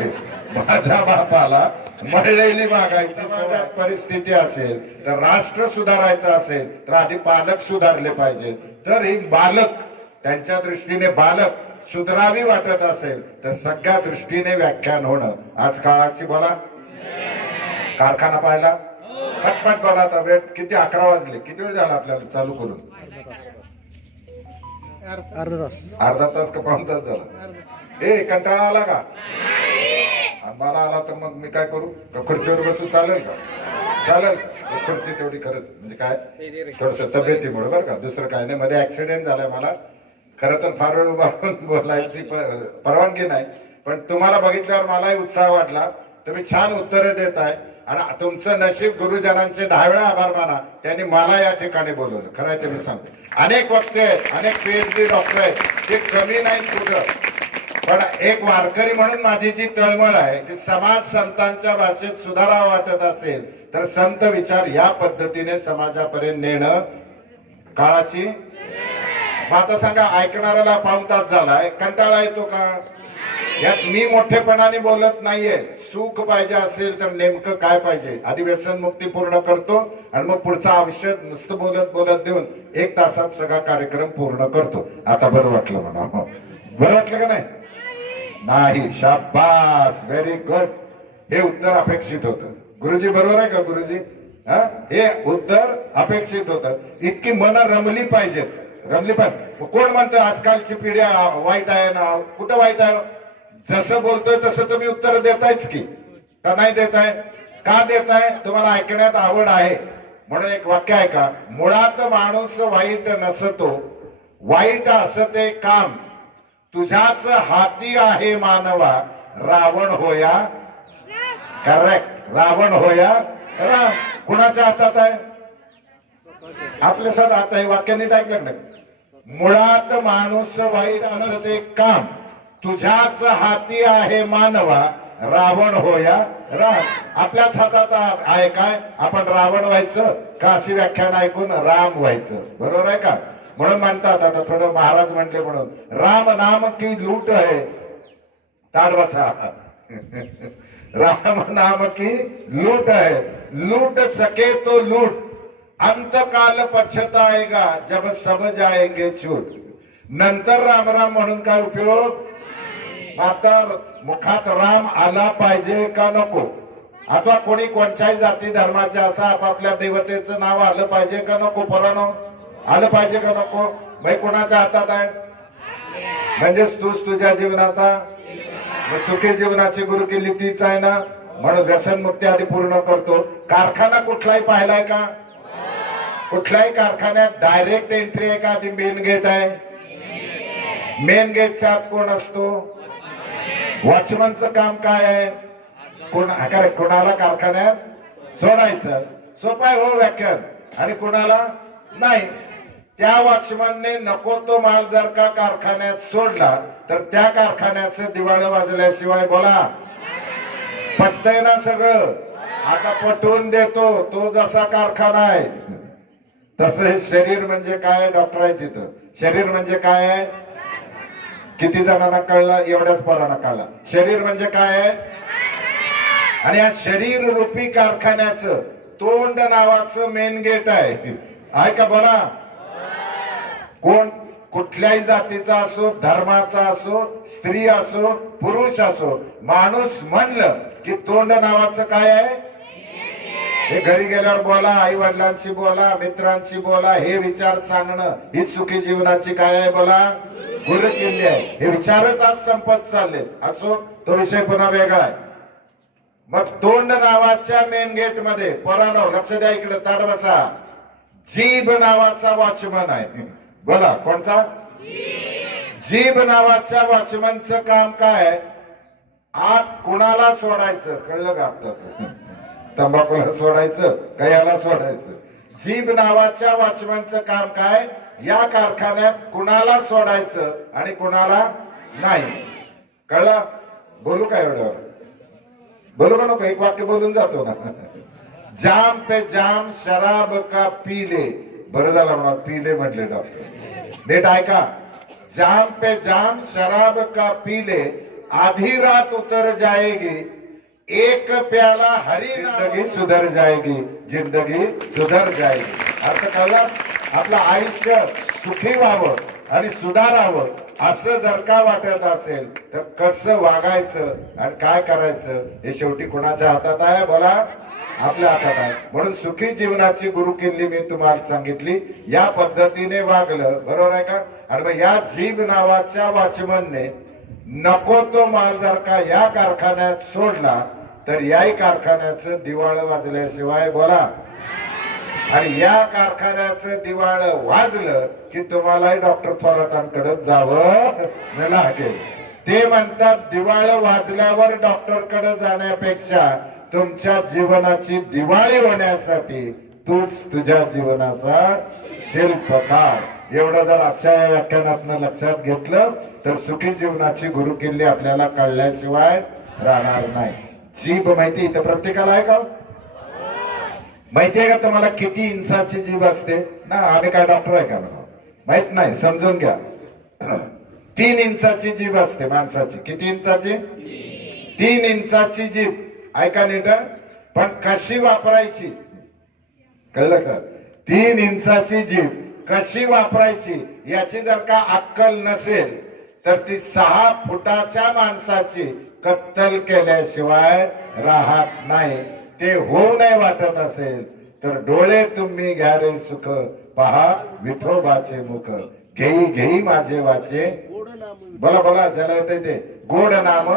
माझ्या बापाला मळलेली मागायची समाजात परिस्थिती असेल तर राष्ट्र सुधारायचं असेल तर आधी पालक सुधारले पाहिजेत. तर ही बालक त्यांच्या दृष्टीने बालक सुधारावी वाटत असेल तर सगळ्या दृष्टीने व्याख्यान होणं आज काळाची. बोला, कारखाना पाहिला पटपट बोला. आता वेळ किती? 11 वाजले. किती वेळ झाला आपल्याला चालू करून? अर्धा तास का पाऊण तास झाला? कंटाळा आला का? मला आला तर मग मी काय करू? खुर्चीवर बसू चालेल का? चालेल का? खुर्ची तेवढी खरंच म्हणजे काय थोडस तब्येतीमुळे बरं का, दुसरं काय नाही. मध्ये ऍक्सिडेंट झालाय मला. खरं तर फार वेळ उभा बोलायची परवानगी नाही, पण तुम्हाला बघितल्यावर मलाही उत्साह वाटला. तुम्ही छान उत्तरं देत आहे आणि तुमचं नशीब गुरुजनांचे 10 वेळा आभार माना. त्यांनी मला या ठिकाणी बोलवलं. खरं आहे ते मी सांगतो. अनेक वक्ते आहेत, अनेक PhD डॉक्टर आहेत, ते कमी नाही तुझं. पण एक वारकरी म्हणून माझी जी तळमळ आहे की समाज संतांच्या भाषेत सुधारावा वाटत असेल तर संत विचार या पद्धतीने समाजापर्यंत नेणं काळाची. आता सांगा, ऐकणाऱ्याला पाऊण तास झालाय, कंटाळा येतो का? यात मी मोठेपणाने बोलत नाहीये. सुख पाहिजे असेल तर नेमकं काय पाहिजे? आधी व्यसन मुक्ती पूर्ण करतो आणि मग पुढचा आयुष्य नुसतं बोलत देऊन 1 तासात सगळा कार्यक्रम पूर्ण करतो. आता बरं वाटलं म्हणा. बरं वाटलं का नाही? नाही. शाबास, व्हेरी गुड. हे उत्तर अपेक्षित होतं. गुरुजी बरोबर आहे का गुरुजी? हे उत्तर अपेक्षित होतं. इतकी मन रमली पाहिजेत. कोण म्हणतं आजकालची पिढी वाईट आहे ना? कुठं वाईट आहे? जसं बोलतोय तसं तुम्ही उत्तर देतायच की का नाही देताय? का देताय? तुम्हाला ऐकण्यात आवड आहे म्हणून एक वाक्य आहे का, मुळात माणूस वाईट नसतो, वाईट असते काम, तुझ्याच हाती आहे मानवा, रावण होया. करेक्ट, रावण होया राम. कुणाच्या हातात आहे? आपल्या साथ हात आहे. वाक्य नीट ऐकलं ना. मुळात माणूस वाईट असते काम, तुझ्याच हाती आहे मानवा, रावण होया राम. आपल्याच हातात आहे काय, आपण रावण व्हायचं का अशी व्याख्यान ऐकून राम व्हायचं. बरोबर आहे का? म्हणून म्हणतात, आता थोडं महाराज म्हणले म्हणून, राम नाम की लूट आहे. ताड बसा. राम नाम की लूट है, लूट सके तो लूट, अंत काल पछताएगा जब सब जाएंगे छूट. नंतर राम राम म्हणून काय उपयोग? आता मुखात राम आला पाहिजे का नको? अथवा कोणी कोणत्याही जाती धर्माचे असं आपापल्या देवतेचं नाव आलं पाहिजे का नको? पोरांनो, आलं पाहिजे का नको? भाई कोणाच्या हातात आहे? म्हणजेच तूच तुझ्या जीवनाचा सुखी जीवनाची गुरुकिल्ली तीच आहे ना. म्हणून व्यसनमुक्ती आधी पूर्ण करतो. कारखाना कुठलाही पाहिलाय का? कुठल्याही कारखान्यात डायरेक्ट एंट्री आहे का आधी मेन गेट आहे? मेन गेटच्या आत कोण असतो? वॉचमनचं काम काय आहे? कोणाला कारखान्यात सोडायचं. सोपं आहे हो व्याख्यान. आणि कोणाला नाही. त्या वॉचमनने नको तो माल जर का कारखान्यात सोडला तर त्या कारखान्याचं दिवाळं वाजल्याशिवाय बोला पटतंय ना सगळं. आता पटवून देतो. तो जसा कारखाना आहे तसं हे शरीर म्हणजे काय? डॉक्टर आहे तिथं. शरीर म्हणजे काय आहे? किती जणांना कळलं? एवढ्याच पोरांना कळला. शरीर म्हणजे काय आहे? आणि या शरीर रूपी कारखान्याचं तोंड नावाचं मेन गेट आहे का? बोला. कोण कुठल्याही जातीचा असो, धर्माचा असो, स्त्री असो, पुरुष असो, माणूस म्हणलं की तोंड नावाचं काय आहे? हे घरी गेल्यावर बोला, आई वडिलांशी बोला, मित्रांशी बोला, हे विचार सांगणं ही सुखी जीवनाची काय आहे? बोला गुरुकिल्ली आहे. हे विचारच आज संपत चालले. असो, तो विषय पुन्हा वेगळा आहे. मग तोंड नावाच्या मेन गेट मध्ये पोरांनो लक्ष द्या, इकडे ताड बसा. जीभ नावाचा वॉचमन आहे. बोला कोणता? जीभ नावाच्या वॉचमनचं काम काय? आत कुणाला सोडायचं? कळलं का आत्ताच? तंबाखूला सोडायचं का याला सोडायचं? जीभ नावाच्या वॉचमनचं काम काय? या कारखान्यात कुणाला सोडायचं आणि कुणाला नाही. कळलं? बोलू का एवढं? बोलू का नको? एक वाक्य बोलून जातो ना. जाम पे जाम शराब का पीले. बरं झालं म्हणा पीले म्हटले डॉक्टर. नीट ऐका. जाम पे जाम शराब का पीले, आधी रात उतर जाएगी, एक प्याला हरी, जिंदगी सुधर जाएगी, जिंदगी सुधर जाएगी. अर्थ कळला? आपलं आयुष्य सुखी व्हावं आणि सुधारावं असं जर का वाटत असेल तर कसं वागायचं आणि काय करायचं हे शेवटी कुणाच्या हातात आहे? बोला आपल्या हातात आहे. म्हणून सुखी जीवनाची गुरुकिल्ली मी तुम्हाला सांगितली. या पद्धतीने वागलं बरोबर आहे का? आणि मग या जीभ नावाच्या वॉचमनने नको तो माल जर का या कारखान्यात सोडला तर याही कारखान्याचं दिवाळं वाजल्याशिवाय बोला. आणि या कारखान्याचं दिवाळं वाजलं की तुम्हालाही डॉक्टर थोरातांकडे जावं लागेल. ते म्हणतात दिवाळं वाजल्यावर डॉक्टरकडे जाण्यापेक्षा तुमच्या जीवनाची दिवाळी होण्यासाठी तूच तुझ्या जीवनाचा शिल्पकार. एवढं जर आजच्या या व्याख्यानातनं लक्षात घेतलं तर सुखी जीवनाची गुरुकिल्ली आपल्याला कळल्याशिवाय राहणार नाही. जीभ माहिती इथं प्रत्येकाला आहे का? माहिती आहे का तुम्हाला किती इंचाची जीभ असते? ना आम्ही काय डॉक्टर आहे का? माहित नाही. समजून घ्या. 3 इंचाची जीभ असते माणसाची. किती इंचाची? 3 इंचाची जीभ. ऐका नीट. पण कशी वापरायची? कळलं का? 3 इंचाची जीभ कशी वापरायची याची जर का अक्कल नसेल तर ती 6 फुटाच्या माणसाची कत्तल केल्याशिवाय राहत नाही. ते होऊ नाही वाटत असेल तर डोळे तुम्ही घ्या रे सुख, पहा विठोबाचे मुख, घेई घेई माझे वाचे. बोला बोला ज्याला येते ते गोड नाम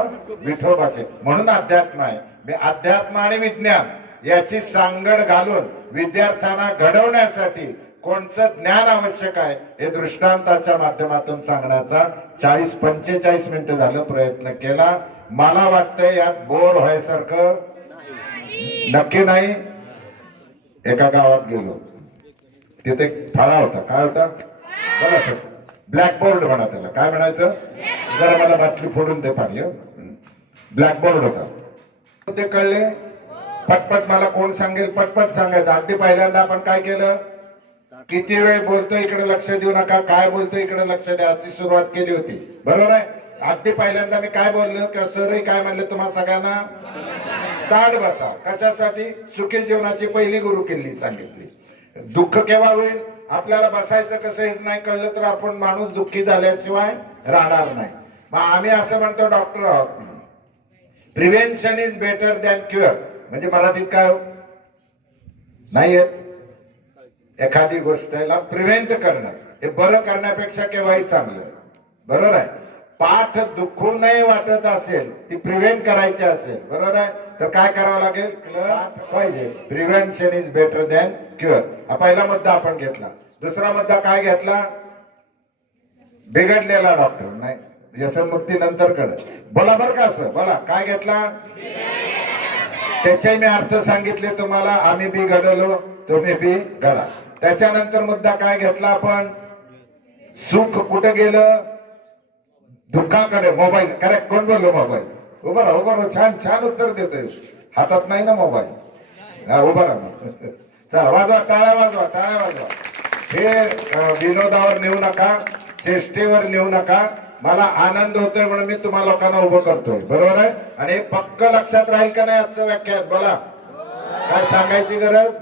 विठोबाचे. म्हणून अध्यात्म आहे. अध्यात्म आणि विज्ञान याची सांगड घालून विद्यार्थ्यांना घडवण्यासाठी कोणचं ज्ञान आवश्यक आहे हे दृष्टांताच्या माध्यमातून सांगण्याचा 40-45 मिनिटं झालं प्रयत्न केला. मला वाटतंय यात बोर व्हायसारखं नक्की नाही. एका गावात गेलो, तिथे फळा होता. काय होता बघा सर, ब्लॅकबोर्ड म्हणा त्याला. काय म्हणायचं, जरा मला बाटली फोडून दे पाणी. ब्लॅकबोर्ड होता. ते कळले पटपट. मला कोण सांगेल पटपट सांगायचं. अगदी पहिल्यांदा आपण काय केलं, किती वेळ बोलतो इकडे लक्ष देऊ नका, काय बोलतो इकडे लक्ष द्या, अशी सुरुवात केली होती. बरोबर आहे. अगदी पहिल्यांदा मी काय बोललो किंवा सरही काय म्हणले तुम्हाला सगळ्यांना, ताड बसा. कशासाठी, सुखी जीवनाची पहिली गुरु किल्ली सांगितली. दुःख केव्हा होईल, आपल्याला बसायचं कसं हेच नाही कळलं तर आपण माणूस दुःखी झाल्याशिवाय राहणार नाही. मग आम्ही असं म्हणतो डॉक्टर आहोत, prevention is better than cure. म्हणजे मराठीत काय हो नाही येत, एखादी गोष्टला प्रिव्हेंट करणं हे बरं करण्यापेक्षा केव्हाही चांगलं. बरोबर आहे. पाठ दुखू नये वाटत असेल, ती प्रिव्हेंट करायची असेल, बरोबर आहे, तर काय करावं लागेल, पाहिजे. Prevention is better than cure. हा पहिला मुद्दा आपण घेतला. दुसरा मुद्दा काय घेतला, बिघडलेला डॉक्टर नाही, व्यसनमुक्ती नंतर कडे बोला बरं का. असं बोला, काय घेतला, त्याचे मी अर्थ सांगितले तुम्हाला. आम्ही बी घडवलो, तुम्ही बी घडा. त्याच्यानंतर मुद्दा काय घेतला आपण, सुख कुठे गेलं, दुःखाकडे. मोबाईल. करेक्ट. कोण बोललो, मोबाईल. उभं राहा, उभं राहा. छान छान उत्तर देतोय. हातात नाही ना मोबाईल. हा, उभं राहा मग. चला वाजवा, टाळ्या वाजवा, टाळ्या वाजवा. हे विनोदावर नेऊ नका, चेष्टेवर नेऊ नका. मला आनंद होतोय म्हणून मी तुम्हा लोकांना उभं करतोय. बरोबर आहे. आणि हे पक्क लक्षात राहील का नाही आजचं व्याख्यान, बोला. काय सांगायची गरज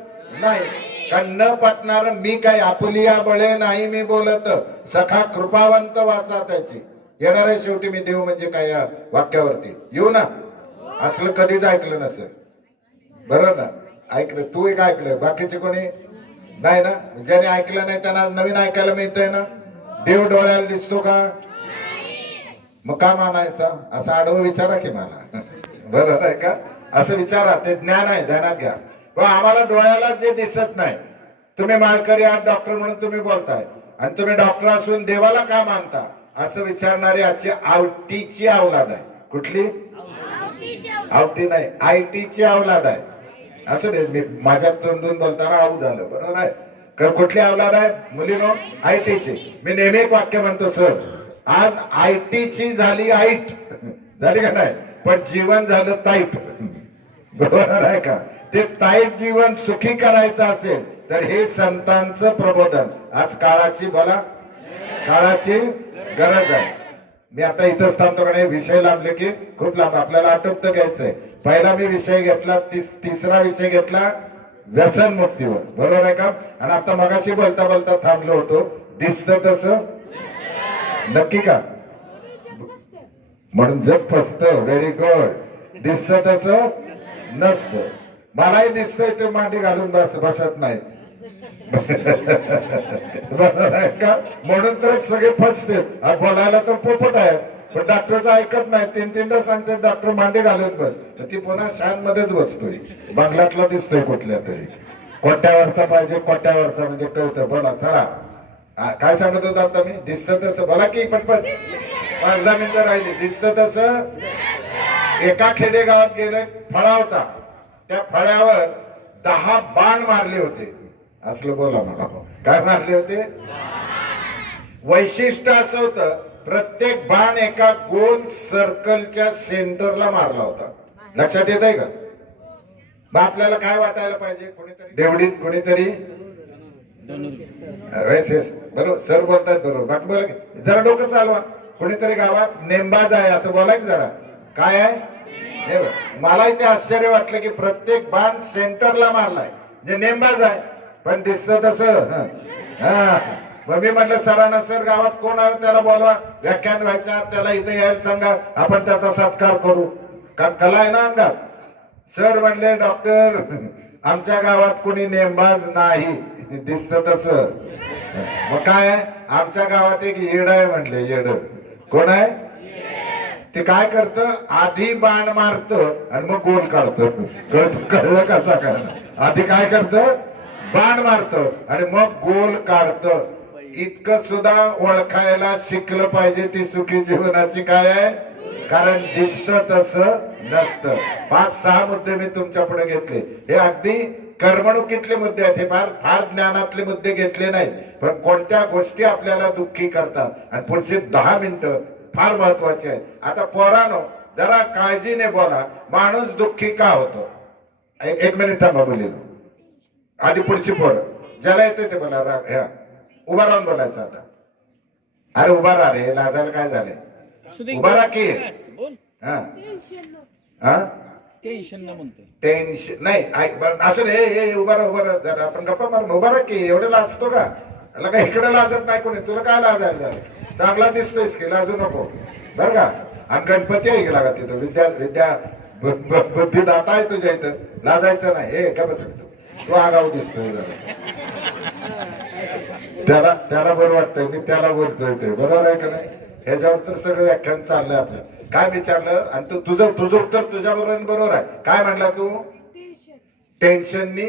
नाही. कारण न पटणार मी काय आपुलिया बळे नाही मी बोलत, सखा कृपावंत वाचा त्याची. येणार आहे शेवटी मी देव म्हणजे काय या वाक्यावरती येऊ ना. असलं कधीच ऐकलं नसेल. बरोबर ना. ऐकलं तू एक ऐकलं, बाकीचे कोणी नाही ना. ज्याने ऐकलं नाही त्यांना नवीन ऐकायला मिळतंय ना. देव डोळ्याला दिसतो का, मग का मानायचा, असं आडवं विचारा की मला. बरोबर आहे का, असं विचारा. ते ज्ञान आहे, ध्यानात घ्या. आम्हाला डोळ्याला जे दिसत नाही, तुम्ही मालकरी आहात डॉक्टर म्हणून तुम्ही बोलताय, आणि तुम्ही डॉक्टर असून देवाला का मानता असं विचारणारी आजची आवटीची अवलाद आहे. कुठली आवटी नाही, आयटीची अवलाद आहे. असं नाही, मी माझ्या तोंडून बोलताना आऊ झालं. बरोबर आहे. कुठली अवलाद आहे मुलीनो, आयटीची. मी नेहमी एक वाक्य म्हणतो, सर आज आयटीची झाली आईट झाली का नाही, पण जीवन झालं ताईट. बरोबर आहे का. ते ताईट जीवन सुखी करायचं असेल तर हे संतांचं प्रबोधन आज काळाची, बोला, काळाची गरज आहे. मी आता इथंच थांबतो का नाही, विषय लांबले की खूप लांब आपल्याला आटोपत घ्यायचंय. पहिला मी विषय घेतला, तिसरा विषय घेतला व्यसन मुक्तीवर. बरोबर आहे का. आणि आता मगाशी बोलता बोलता थांबलो होतो, दिसतं तसं नक्की का, म्हणून जग फसत. Very good. दिसतं तसं नसतं. मलाही दिसतंय ते मांडी घालून बसत नाही. बरोबर आहे का. म्हणून तर सगळे फसते. बोलायला तर पोपट आहे, पण डॉक्टरचं ऐकत नाही. 3-3दा सांगते डॉक्टर मांडी घालून बस, ती पुन्हा शान मध्येच बसतोय. बंगल्यातला दिसतोय कुठल्या तरी. कोट्यावरचा पाहिजे, कोट्यावरचा म्हणजे कळतं. बोला, चला काय सांगत होता आता मी, दिसतं तसं. बोला की पटपट, 5-10 मिनिटं राहिली. दिसतं तसं. एका खेडेगावात गेले, फळा होता. त्या फळ्यावर 10 बाण मारले होते. असलं बोला मला, काय मारले होते. वैशिष्ट्य असं होतं, प्रत्येक बाण एका गोल सर्कलच्या सेंटरला मारला होता. लक्षात येत आहे का. मग आपल्याला काय वाटायला पाहिजे, कोणीतरी देवडीत कोणीतरी, बरोबर सर बोलतात, बरोबर बोला. जरा डोकं चालवा. कोणीतरी गावात नेमबाज आहे असं बोला की जरा. काय आहे, मला इथे आश्चर्य वाटलं की प्रत्येक बाण सेंटरला मारलाय, म्हणजे नेमबाज आहे. पण दिसतं तसं. हा, मग मी म्हटलं सरांना, सर गावात कोण आहे त्याला बोलवा, व्याख्यान व्हायच्या, त्याला इथे यायला सांगा, आपण त्याचा सत्कार करू. कला आहे ना अंगात. सर म्हणले, डॉक्टर आमच्या गावात कोणी नेमबाज नाही, दिसतं तसं. मग काय आहे, आमच्या गावात एक येड आहे. म्हटले येड. कोण आहे, ते काय करतं, आधी बाण मारतं आणि मग गोल काढतं. कळलं कसा काय? आधी काय करतं, बाण मारतं आणि मग गोल काढतं. इतकं सुद्धा ओळखायला शिकलं पाहिजे ती सुखी जीवनाची काय आहे. कारण दिसतं तसं नसतं. 5-6 मुद्दे मी तुमच्या पुढे घेतले. हे अगदी कर्मणुकीतले मुद्दे आहेत. हे फार फार ज्ञानातले मुद्दे घेतले नाहीत. पण कोणत्या गोष्टी आपल्याला दुःखी करतात आणि पुढचे 10 मिनिटं फार महत्वाचे आहेत. आता पोरानो जरा काळजीने बोला. माणूस दुःखी का होतो? एक मिनिट थांबा बोलिलो. आधी पुढची पोरं ज्याला येते ते बोला. ह्या उभा राहून बोलायचं आता. अरे उभा राहा रे, लाजायला काय झालंय? उभा राहा की. हा हा टेन्शन न म्हणतोय. टेन्शन नाही असं हे उभा राहा जरा आपण गप्पा मारून उभा राहा की. एवढं लाजतो का? त्याला काय इकडे लाजत नाही कोणी. तुला काय लाजायला झालं? चांगला दिसतोयस की, लाजू नको बर का. आणि गणपती आहे गेला का तिथं? विद्या बुद्धिदाता आहे तुझ्या इथं. लाजायचं नाही. हे का बस तू आगाऊ दिसतोय जरा. त्याला बरं वाटतंय मी त्याला बोलतोय ते बरोबर आहे का नाही? ह्याच्यावर तर सगळं व्याख्यान चाललंय आपलं. काय विचारलं आणि तू तुझं उत्तर तुझ्या बरोबर आहे. काय म्हणला तू? टेन्शननी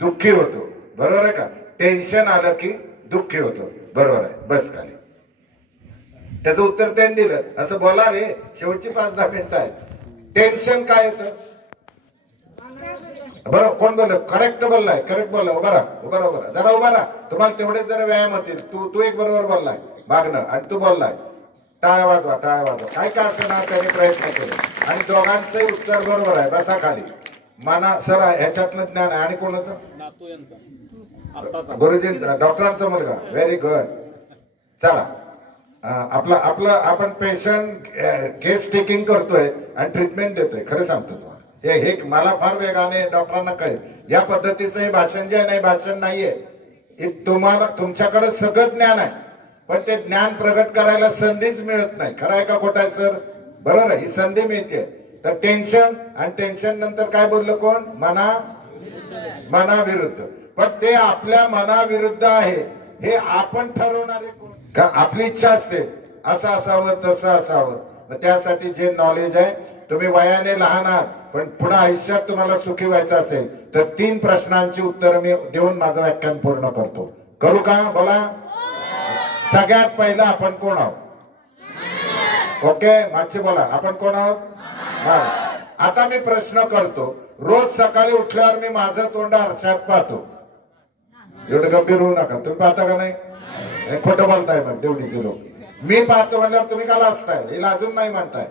दुःखी होतो. बरोबर आहे का? टेन्शन आलं की दुःखी होतो. बरोबर आहे. बस खाली. त्याचं उत्तर त्यांनी दिलं. असं बोला रे, शेवटची 5-10 मिनिटं आहेत. टेन्शन काय येतं? बरं कोण बोललं? करेक्ट बोललाय. करेक्ट बोलला. उभा राहा जरा उभा राहा. तुम्हाला तेवढेच जरा व्यायाम होतील. तू एक बरोबर बोललाय मागणं आणि तू बोललाय. टाळ्या वाजवा. काय का असं ना त्याने प्रयत्न केले आणि दोघांचंही उत्तर बरोबर आहे. बसा खाली. माना सर ह्याच्यातनं ज्ञान आहे. आणि कोण होतं? गुरुजींचा, डॉक्टरांचा मुलगा. Very good. चला आपलं आपण पेशंट केस टेकिंग करतोय आणि ट्रीटमेंट देतोय. खरं सांगतो तुम्हाला हे मला फार वेगाने डॉक्टरांना कळेल. या पद्धतीचं हे भाषण जे आहे भाषण नाहीये. तुम्हाला तुमच्याकडे सगळं ज्ञान आहे पण ते ज्ञान प्रगट करायला संधीच मिळत नाही. खरं आहे का खोटं आहे सर? बरोबर आहे. ही संधी मिळते. तर टेन्शन आणि टेन्शन नंतर काय बोललं कोण? मनाविरुद्ध. पण ते आपल्या मनाविरुद्ध आहे हे आपण ठरवणारे कोण? का आपली इच्छा असते असं असावं तसं असावं. त्यासाठी जे नॉलेज आहे, तुम्ही वयाने लहान आहात पण पुढे आयुष्यात तुम्हाला सुखी व्हायचं असेल तर 3 प्रश्नांची उत्तर मी देऊन माझं व्याख्यान पूर्ण करतो. करू का? बोला. सगळ्यात पहिलं आपण कोण आहोत? ओके मागचे बोला. आपण कोण आहोत? आता मी प्रश्न करतो. रोज सकाळी उठल्यावर मी माझं तोंड आरशात पाहतो. एवढं गंभीर होऊ नका. तुम्ही पाहता का नाही? खोटं बोलताय मग तेवढीचे लोक. मी पाहतो म्हणल्यावर तुम्ही काला असताय? हे लाजून नाही म्हणताय.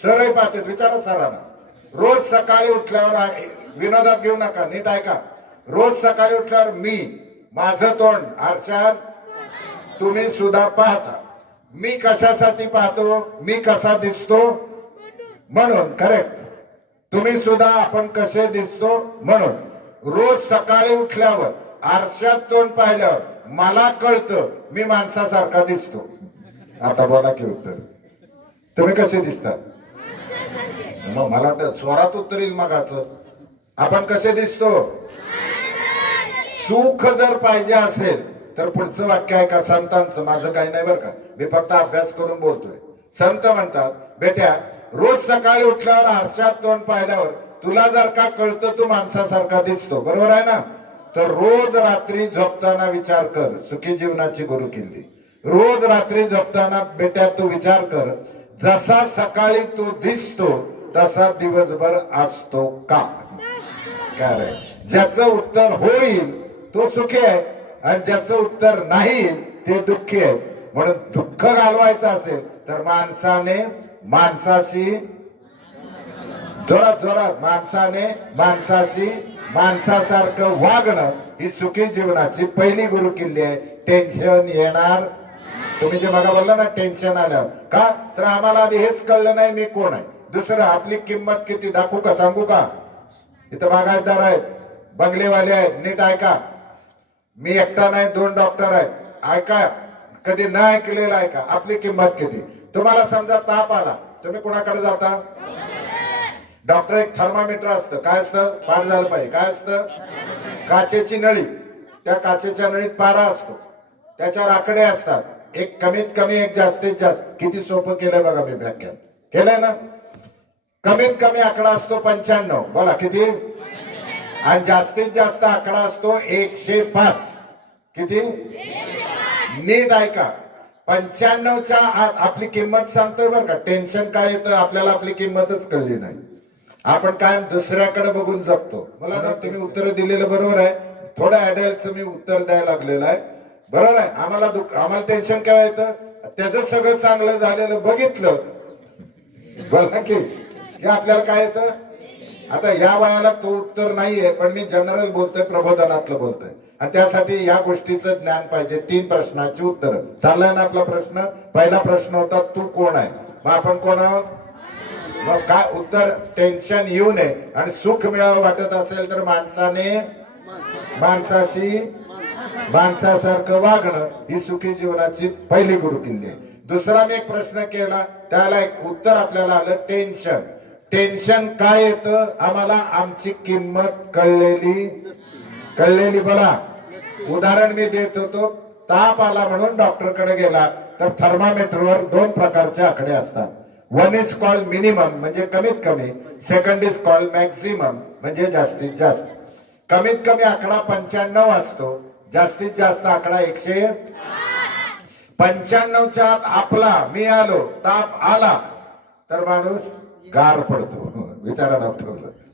सरही पाहते. विचारा सरांना. रोज सकाळी उठल्यावर विनोदात घेऊ नका. नीट ऐका. रोज सकाळी उठल्यावर मी माझं तोंड आरशात तुम्ही सुद्धा पाहता. मी कशासाठी पाहतो? मी कसा दिसतो म्हणून. करेक्ट. तुम्ही सुद्धा आपण कसे दिसतो म्हणून. रोज सकाळी उठल्यावर आरशात तोंड पाहिल्यावर मला कळतं मी माणसासारखा दिसतो. आता बोला की उत्तर. तुम्ही कसे दिसतात? मग मला तर स्वरात उत्तर येईल मगाचं. आपण कसे दिसतो? सुख जर पाहिजे असेल तर पुढचं वाक्य आहे का संतांचं. माझं काही नाही बरं का. मी फक्त अभ्यास करून बोलतोय. संत म्हणतात बेट्या रोज सकाळी उठल्यावर आरशात तोंड पाहिल्यावर तुला जर का कळतं तू माणसासारखा दिसतो. बरोबर आहे ना? तर रोज रात्री झोपताना विचार कर. सुखी जीवनाची गुरुकिल्ली. रोज रात्री झोपताना बेट्या तू विचार कर जसा सकाळी तू दिसतो तसा दिवसभर असतो का? काय? ज्याचं उत्तर होईल तो सुखी आहे आणि ज्याचं उत्तर नाही ते दुःखी आहे. म्हणून दुःख घालवायचं असेल तर माणसाशी जोरात माणसाशी माणसासारखं वागणं ही सुखी जीवनाची पहिली गुरुकिल्ली आहे. टेन्शन येणार. तुम्ही जे मगा बोलला ना टेन्शन आलं का तर आम्हाला आधी हेच कळलं नाही मी कोण आहे. दुसरं आपली किंमत किती दाखवू का? सांगू का? इथं बागायतदार आहेत, बंगलेवाले आहेत. नीट ऐका. मी एकटा नाही 2 डॉक्टर आहेत. ऐका. कधी न ऐकलेलं ऐका. आपली किंमत किती. तुम्हाला समजा ताप आला तुम्ही कोणाकडे जाता? डॉक्टर एक थर्मामीटर असतं. काय असतं? पाठ झालं पाहिजे. काय असतं? काचेची नळी. त्या काचेच्या नळीत पारा असतो. त्याच्यावर आकडे असतात. एक कमीत कमी एक जास्तीत जास्त. किती सोपं केलंय बघा मी व्याख्यान. केलंय ना? कमीत कमी आकडा असतो 95. बोला किती? आणि जास्तीत जास्त आकडा असतो 105. किती? नीट ऐका. 95च्या आत आपली किंमत सांगतोय बरं का. टेन्शन काय येतं आपल्याला, आपली किंमतच कळली नाही. आपण काय दुसऱ्याकडे बघून जगतो. मला ना तुम्ही उत्तर दिलेलं बरोबर आहे. थोडं ऍडल्टचं मी उत्तर द्यायला लागलेलं आहे. बरोबर आहे. आम्हाला टेन्शन काय येतं, त्याचं सगळं चांगलं झालेलं बघितलं बोला की हे आपल्याला काय येतं. आता या वयाला तो उत्तर नाहीये, पण मी जनरल बोलतोय, प्रबोधनातलं बोलतोय. आणि त्यासाठी या गोष्टीचं ज्ञान पाहिजे. 3 प्रश्नाची उत्तर चाललाय ना आपला प्रश्न. पहिला प्रश्न होता तू कोण आहे. मग आपण कोण आहोत. मग काय उत्तर, टेन्शन येऊ नये आणि सुख मिळावं वाटत असेल तर माणसासारखं वागणं ही सुखी जीवनाची पहिली गुरुकिल्ली आहे. दुसरा मी एक प्रश्न केला, त्याला एक उत्तर आपल्याला आलं टेन्शन. टेन्शन काय येतं आम्हाला, आमची किंमत कळलेली बघा. उदाहरण मी देत होतो, ताप आला म्हणून डॉक्टरकडे गेला तर थर्मामीटरवर 2 प्रकारचे आकडे असतात. वन इज कॉल्ड मिनिमम म्हणजे कमीत कमी, सेकंड इज कॉल्ड मॅक्सिमम म्हणजे जास्तीत जास्त. कमीत कमी आकडा 95 असतो, जास्तीत जास्त आकडा 195च्या आत आपला मी आलो, ताप आला तर माणूस गार पडतो. विचारा डॉक्टर,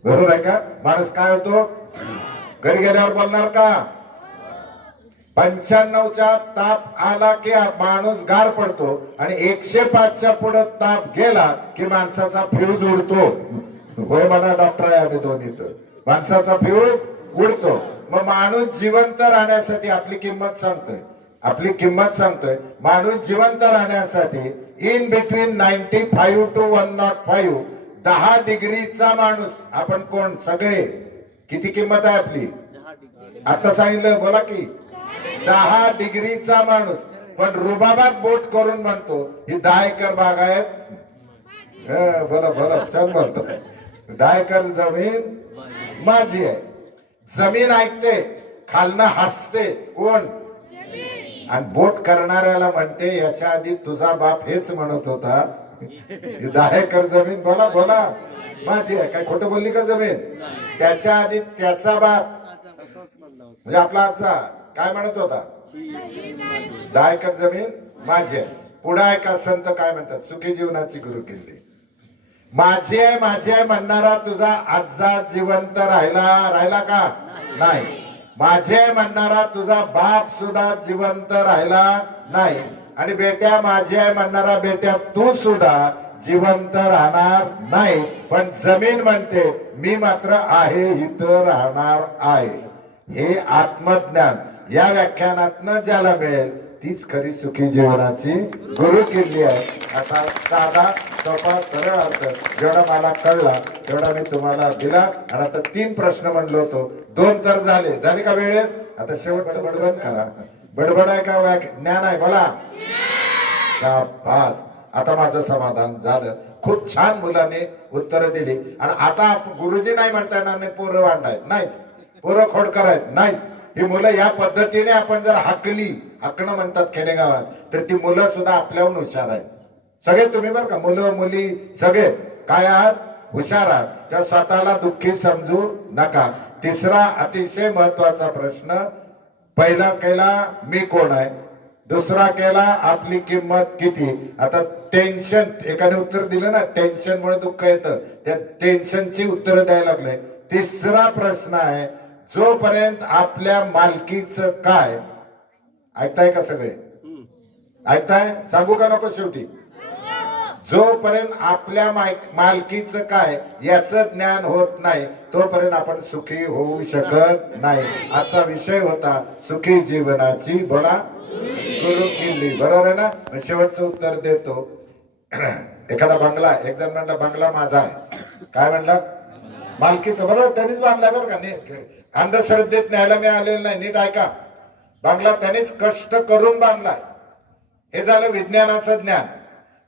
बरोबर आहे का. माणूस काय होतो, घरी गेल्यावर बोलणार का. 95च्या ताप आला की माणूस गार पडतो आणि 105च्या पुढे ताप गेला की माणसाचा फ्यूज उडतो. होय म्हणा डॉक्टर आहे आम्ही दोन्ही तर. माणसाचा फ्यूज उडतो. मग माणूस जिवंत राहण्यासाठी आपली किंमत सांगतोय. माणूस जिवंत राहण्यासाठी इन बिटवीन 95 to 105 10 डिग्रीचा माणूस आपण कोण सगळे. किती किंमत आहे आपली आता सांगितलं बोला की 10 डिग्रीचा माणूस. पण रुबाबात बोट करून म्हणतो ही 10 एकर बाग आहेत. बोला छान बोलतो. 10 एकर जमीन माझी आहे. जमीन ऐकते, खालनं हसते कोण, आणि बोट करणाऱ्याला म्हणते याच्या आधी तुझा बाप हेच म्हणत होता 10 एकर जमीन बोला माझी आहे. काय खोटं बोलली का जमीन. त्याच्या आधी त्याचा बाप म्हणजे आपला आजचा काय म्हणत होता 10 एकर जमीन माझी आहे. पुढे ऐका संत काय म्हणतात, सुखी जीवनाची गुरुकिल्ली. माझी आहे म्हणणारा तुझा आजा जिवंत राहिला का नाही. माझे आहे म्हणणारा तुझा बाप सुद्धा जिवंत राहिला नाही. आणि बेट्या माझे आहे म्हणणारा बेट्या तू सुद्धा जिवंत राहणार नाही. पण जमीन म्हणते मी मात्र आहे, इथं राहणार आहे. हे आत्मज्ञान या व्याख्यानातनं ज्याला मिळेल तीच खरी सुखी जीवनाची गुरुकिल्ली आहे. असा साधा सोपा सरळ अर्थ जेवढा मला कळला तेवढा मी तुम्हाला दिला. आणि आता 3 प्रश्न म्हणलो होतो, 2 तर झाले का वेळेत. आता शेवटचं बडबड करा. बडबड आहे का ज्ञान आहे बोला. शाबास. आता माझं समाधान झालं. खूप छान मुलाने उत्तर दिली. आणि आता गुरुजी नाही म्हणता येणार नाही पोरं वांडायत नाहीच, पोरं खोडकर आहेत नाहीच. ही मुलं या पद्धतीने आपण जर हाकणं म्हणतात खेडेगावात, तर ती मुलं सुद्धा आपल्याहून हुशार आहेत. सगळे तुम्ही बरं का, मुलं मुली सगळे काय आहात, हुशार आहात. त्या स्वतःला दुःखी समजू नका. तिसरा अतिशय महत्वाचा प्रश्न, पहिला केला मी कोण आहे, दुसरा केला आपली किंमत किती. आता टेन्शन एकाने उत्तर दिलं ना, टेन्शन मुळे दुःख येतं, त्या टेन्शनची उत्तर द्यायला लागले. तिसरा प्रश्न आहे, जोपर्यंत आपल्या मालकीचं काय, ऐकताय का सगळे, ऐकताय, सांगू का नको शेवटी. जोपर्यंत आपल्या मालकीचं काय याचं ज्ञान होत नाही तोपर्यंत आपण सुखी होऊ शकत नाही. आजचा विषय होता सुखी जीवनाची बोला गुरुकिल्ली. बरोबर आहे ना. शेवटचं उत्तर देतो. एखादा बंगला, एक जण म्हणला बंगला माझा आहे. काय म्हणला, मालकीचं. बरोबर, त्यांनीच बांधलाय बरं का. अंधश्रद्धेत न्यायला मी आलेलं नाही. नीट ऐका. बंगला त्यांनीच कष्ट करून बांधलाय. हे झालं विज्ञानाचं ज्ञान.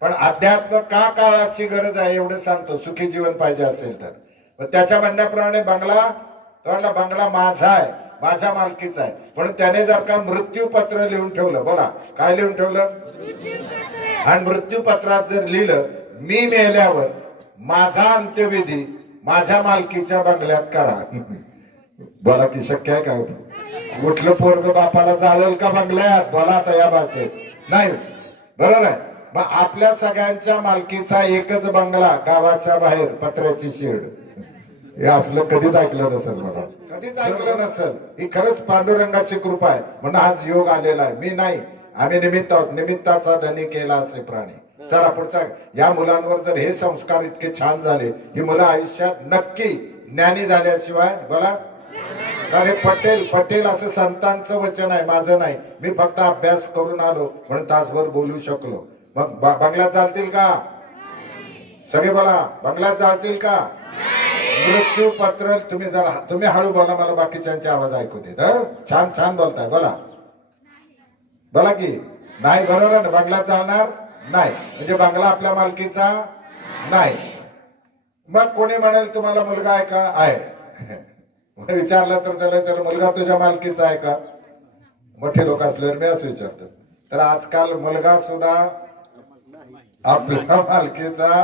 पण अध्यात्म का काळाची गरज आहे एवढं सांगतो, सुखी जीवन पाहिजे असेल तर. मग त्याच्या म्हणण्याप्रमाणे बंगला, तो म्हणला बंगला माझा आहे, माझ्या मालकीचा आहे. म्हणून त्याने जर का मृत्यूपत्र लिहून ठेवलं, बोला काय लिहून ठेवलं, आणि मृत्यूपत्रात जर लिहिलं मी मेल्यावर माझा अंत्यविधी माझ्या मालकीच्या बंगल्यात करा. बोला की शक्य आहे का? उठलं पोरग बापाला जाळेल का बंगल्यात? बोला आता या भाषेत नाही. बरोबर आहे. मग आपल्या सगळ्यांच्या मालकीचा एकच बंगला, गावाच्या बाहेर पत्र्याची शेड. हे असलं कधीच ऐकलं नसेल, मला कधीच ऐकलं नसेल. ही खरंच पांडुरंगाची कृपा आहे म्हणून आज योग आलेला आहे. मी नाही, आम्ही निमित्त आहोत. निमित्ताचा धनी केला असे प्राणी. चला पुढचा. या मुलांवर जर हे संस्कार इतके छान झाले, ही मुलं आयुष्यात नक्की ज्ञानी झाल्याशिवाय, बोला कारण पटेल पटेल असं संतांचं वचन आहे, माझं नाही. मी फक्त अभ्यास करून आलो म्हणून तासभर बोलू शकलो. मग बंगल्यात चालतील का? सगळे बोला, बंगल्यात चालतील का? मृत्यू पत्र. तुम्ही हळू बोला, मला बाकीच्यांचे आवाज ऐकू देत. छान छान बोलताय, बोला बोला की नाही. बरोबर आहे ना? बंगल्यात चालणार नाही म्हणजे बंगला आपल्या मालकीचा नाही. मग कोणी म्हणाल तुम्हाला मुलगा आहे का? आहे. विचारलं तर त्याला मुलगा तुझ्या मालकीचा आहे का? मोठे लोक असल्यावर मी असं विचारतो. तर आजकाल मुलगा सुद्धा आपल्या मालकीचा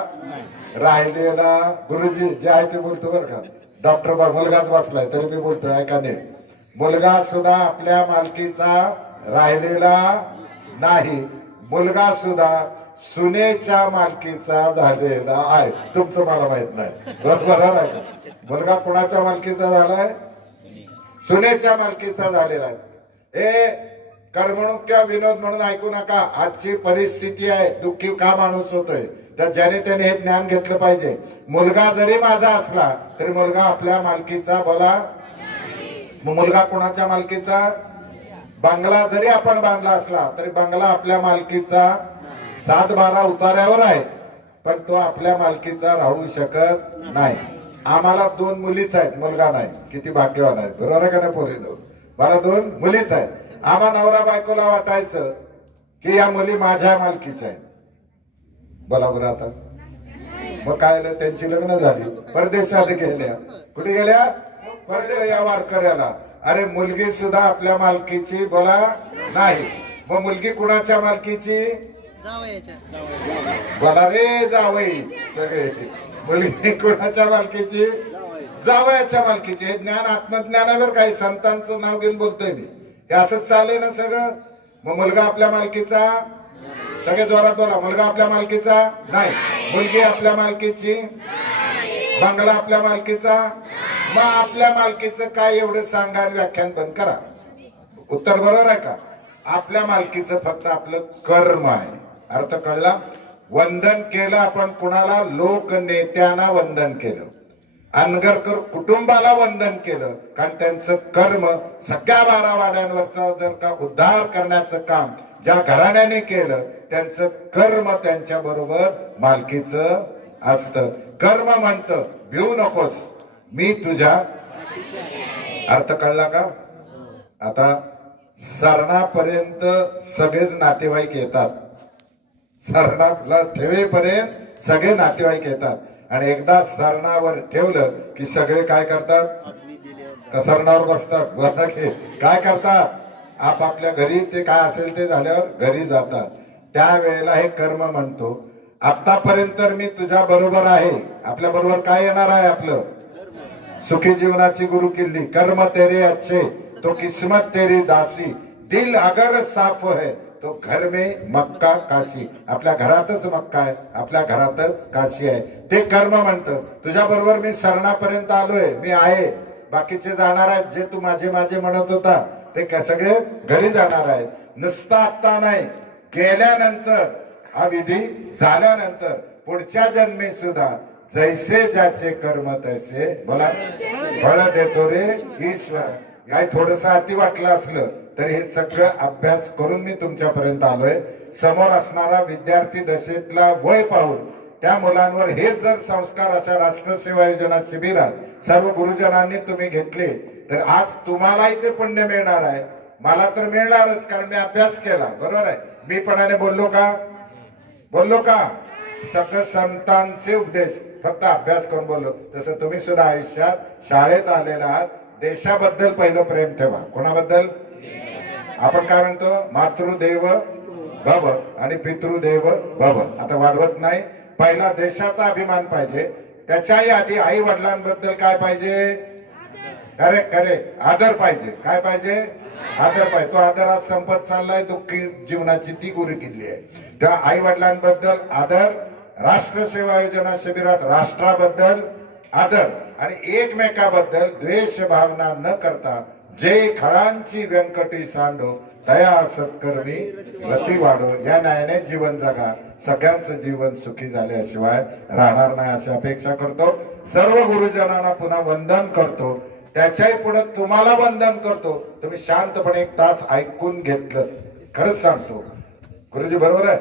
राहिलेला. गुरुजी जे आहे ते बोलतो बरं का. डॉक्टर मुलगाच बसलाय तरी मी बोलतो, ऐका नाही. मुलगा सुद्धा आपल्या मालकीचा राहिलेला नाही. मुलगा सुद्धा सुनेच्या मालकीचा झालेला आहे. तुमचं मला माहित नाही. बरोबर आहे का? मुलगा कोणाच्या मालकीचा झालाय? सुनेच्या मालकीचा झालेला आहे. हे करमणूक किंवा विनोद म्हणून ऐकू नका. आजची परिस्थिती आहे. दुःखी का माणूस होतोय, तर ज्याने त्याने हे ज्ञान घेतलं पाहिजे. मुलगा जरी माझा असला तरी मुलगा आपल्या मालकीचा, बोला. मुलगा कोणाच्या मालकीचा? बंगला जरी आपण बांधला असला तरी बंगला आपल्या मालकीचा 7-12 उतार्यावर आहे, पण तो आपल्या मालकीचा राहू शकत नाही. आम्हाला 2 मुलीच आहेत, मुलगा नाही. किती भाग्यवान आहेत. बरोबर आहे का नाही पोरीनो? मला 2 मुलीच आहेत. आम्हा नवरा बायकोला वाटायचं की या मुली माझ्या मालकीच्या आहेत. बोला बरं आता. मग काय त्यांची लग्न झाली, परदेशात गेल्या. कुठे गेल्या? परदेश. या वारकऱ्याला अरे मुलगी सुद्धा आपल्या मालकीची, बोला नाही. मग मुलगी कुणाच्या मालकीची? बोला रे जावई सगळे. मुलगी कुणाच्या मालकीची? जावयाच्या मालकीची. हे ज्ञान आत्मज्ञानावर काही संतांचं नाव घेऊन बोलतोय मी. हे असंच चाललंय ना सगळं. मग मुलगा आपल्या मालकीचा, सगळे जोरात बोला. मुलगा आपल्या मालकीचा नाही. मुलगी आपल्या मालकीची, बंगला आपल्या मालकीचा. मग आपल्या मालकीचं काय एवढं सांगा आणि व्याख्यान बंद करा. उत्तर बरोबर आहे का? आपल्या मालकीचं फक्त आपलं कर्म आहे. अर्थ कळला? वंदन केलं आपण कुणाला? लोकनेत्यांना वंदन केलं. अनगरकर कुटुंबाला वंदन केलं, कारण त्यांचं कर्म सगळ्या 12 वाड्यांवरचा जर का उद्धार करण्याचं काम ज्या घराण्याने केलं, त्यांचं कर्म त्यांच्या बरोबर मालकीचं असतं. कर्म म्हणतं भिवू नकोस, मी तुझ्या. अर्थ कळला का? आता सरणापर्यंत सगळेच नातेवाईक येतात. सरणाला ठेवेपर्यंत सगळे नातेवाईक येतात. आणि एकदा सरणावर ठेवलं की सगळे काय करतात? कसरणावर बसतात. काय करतात? आपापल्या घरी ते काय असेल ते झाल्यावर घरी जातात. त्यावेळेला हे कर्म म्हणतो आतापर्यंत मी तुझ्या बरोबर आहे. आपल्या बरोबर काय येणार आहे? आपलं सुखी जीवनाची गुरु किल्ली. कर्म तेरे अच्छे तो किस्मत तेरी दासी, दिल अगर साफ है तो घर में मक्का काशी. आपल्या घरातच मक्का आहे, आपल्या घरातच काशी आहे. ते कर्म म्हणतं. तुझ्या बरोबर मी सरणापर्यंत आलोय, मी आहे. बाकीचे जाणार आहेत. जे तू माझे माझे म्हणत होता ते सगळे घरी जाणार आहेत. नुसता आत्ता नाही, गेल्यानंतर हा विधी झाल्यानंतर पुढच्या जन्मी सुद्धा जैसे ज्याचे कर्म तैसे, बोला, फळ देतो रे ईश्वर. काय थोडस अति वाटलं असलं तरी हे सगळं अभ्यास करून मी तुमच्यापर्यंत आलोय. समोर असणारा विद्यार्थी दशेतला वय पाहून त्या मुलांवर हे जर संस्कार अशा राष्ट्रसेवा योजना शिबिरात सर्व गुरुजनांनी तुम्ही घेतले तर आज तुम्हालाही ते पुण्य मिळणार आहे. मला तर मिळणारच, कारण मी अभ्यास केला. बरोबर आहे? मी पणाने बोललो का? बोललो का? सगळं संतांचे उपदेश फक्त अभ्यास करून बोललो. तसं तुम्ही सुद्धा आयुष्यात शाळेत आलेला आहात. देशाबद्दल पहिलं प्रेम ठेवा. कोणाबद्दल? आपण काय म्हणतो? मातृदेव भव आणि पितृदेव भव. आता वाढवत नाही. पहिला देशाचा अभिमान पाहिजे, त्याच्याही आधी आई वडिलांबद्दल काय पाहिजे? करेक्ट करेक्ट, आदर पाहिजे. काय पाहिजे? आदर पाहिजे. तो आदर आज संपत चाललाय. दुःखी जीवनाची ती गुरु किल्ली आहे. त्या आई वडिलांबद्दल आदर, राष्ट्रसेवा योजना शिबिरात राष्ट्राबद्दल आदर आणि एकमेकाबद्दल द्वेष भावना न करता जे खळांची व्यंकटी सांडो दया सत्कर्मी रती वाढो या न्यायाने जीवन जगा. सगळ्यांचं जीवन सुखी झाल्याशिवाय राहणार नाही अशी अपेक्षा करतो. सर्व गुरुजनांना पुन्हा वंदन करतो. त्याच्याही पुढे तुम्हाला वंदन करतो. तुम्ही शांतपणे 1 तास ऐकून घेतलं, खरंच सांगतो गुरुजी बरोबर आहे,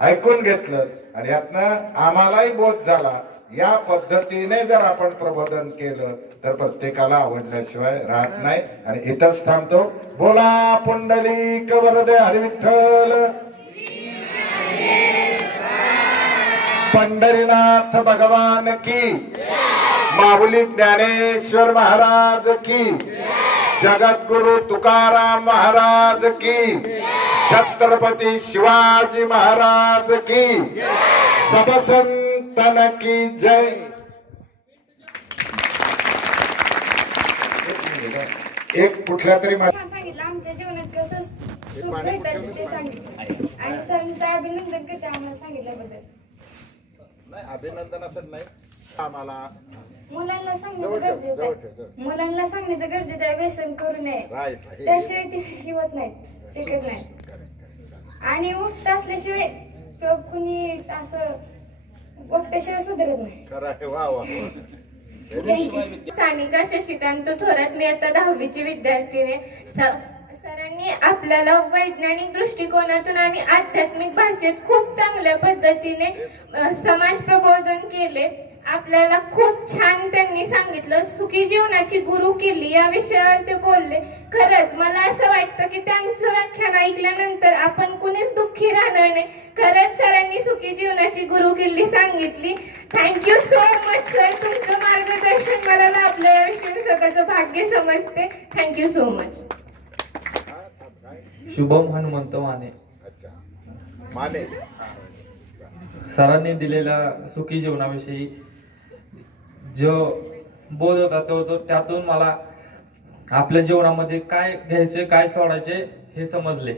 ऐकून घेतलं आणि यातनं आम्हालाही बोध झाला. या पद्धतीने जर आपण प्रबोधन केलं तर प्रत्येकाला आवडल्याशिवाय राहत नाही. आणि इथंच थांबतो. बोला पुंडलिक वरदे हरिविठ्ठल, पंढरीनाथ भगवान की, माऊली ज्ञानेश्वर महाराज की, जगद्गुरु तुकाराम महाराज की, छत्रपती शिवाजी महाराज की, सब संतन की जय. एक कुठल्या तरी सांगितलं आमच्या जीवनात कसं सुख भेटत ते सांगितलं आणि सरांचं अभिनंदन करते आम्हाला सांगितल्याबद्दल. अभिनंदनासाठी नाही, आम्हाला मुलांना सांगण्याचं गरजेचं आहे. मुलांना सांगण्याचं गरजेचं आहे. व्यसन करू नये, त्याशिवाय ती शिवत नाहीत, शिकत नाहीत. आणि उक्त असल्याशिवाय किंवा कुणी असं वक्त्याशिवाय सुधारत नाही. सानिका शशिकांत थोरात, मी आता 10वीची विद्यार्थिनी. सरांनी आपल्याला वैज्ञानिक दृष्टिकोनातून आणि आध्यात्मिक भाषेत खूप चांगल्या पद्धतीने समाज प्रबोधन केले. आपल्याला खूप छान त्यांनी सांगितलं. सुखी जीवनाची गुरु किल्ली या विषयावर ते बोलले. खरंच मला असं वाटतं की त्यांचं व्याख्यान ऐकल्यानंतर आपण कुणीच दुःखी राहणार नाही. खरंच सरांनी सुखी जीवनाची गुरु किल्ली सांगितली. Thank you so much sir. तुमचं मार्गदर्शन मला लाभलं याविषयी मी स्वतःचं भाग्य समजते. Thank you so much. Shubham Hanumant Mane. सरांनी दिलेल्या सुखी जीवनाविषयी जो बोध होता तो त्यातून मला आपल्या जीवनामध्ये काय घ्यायचे काय सोडायचे हे समजले.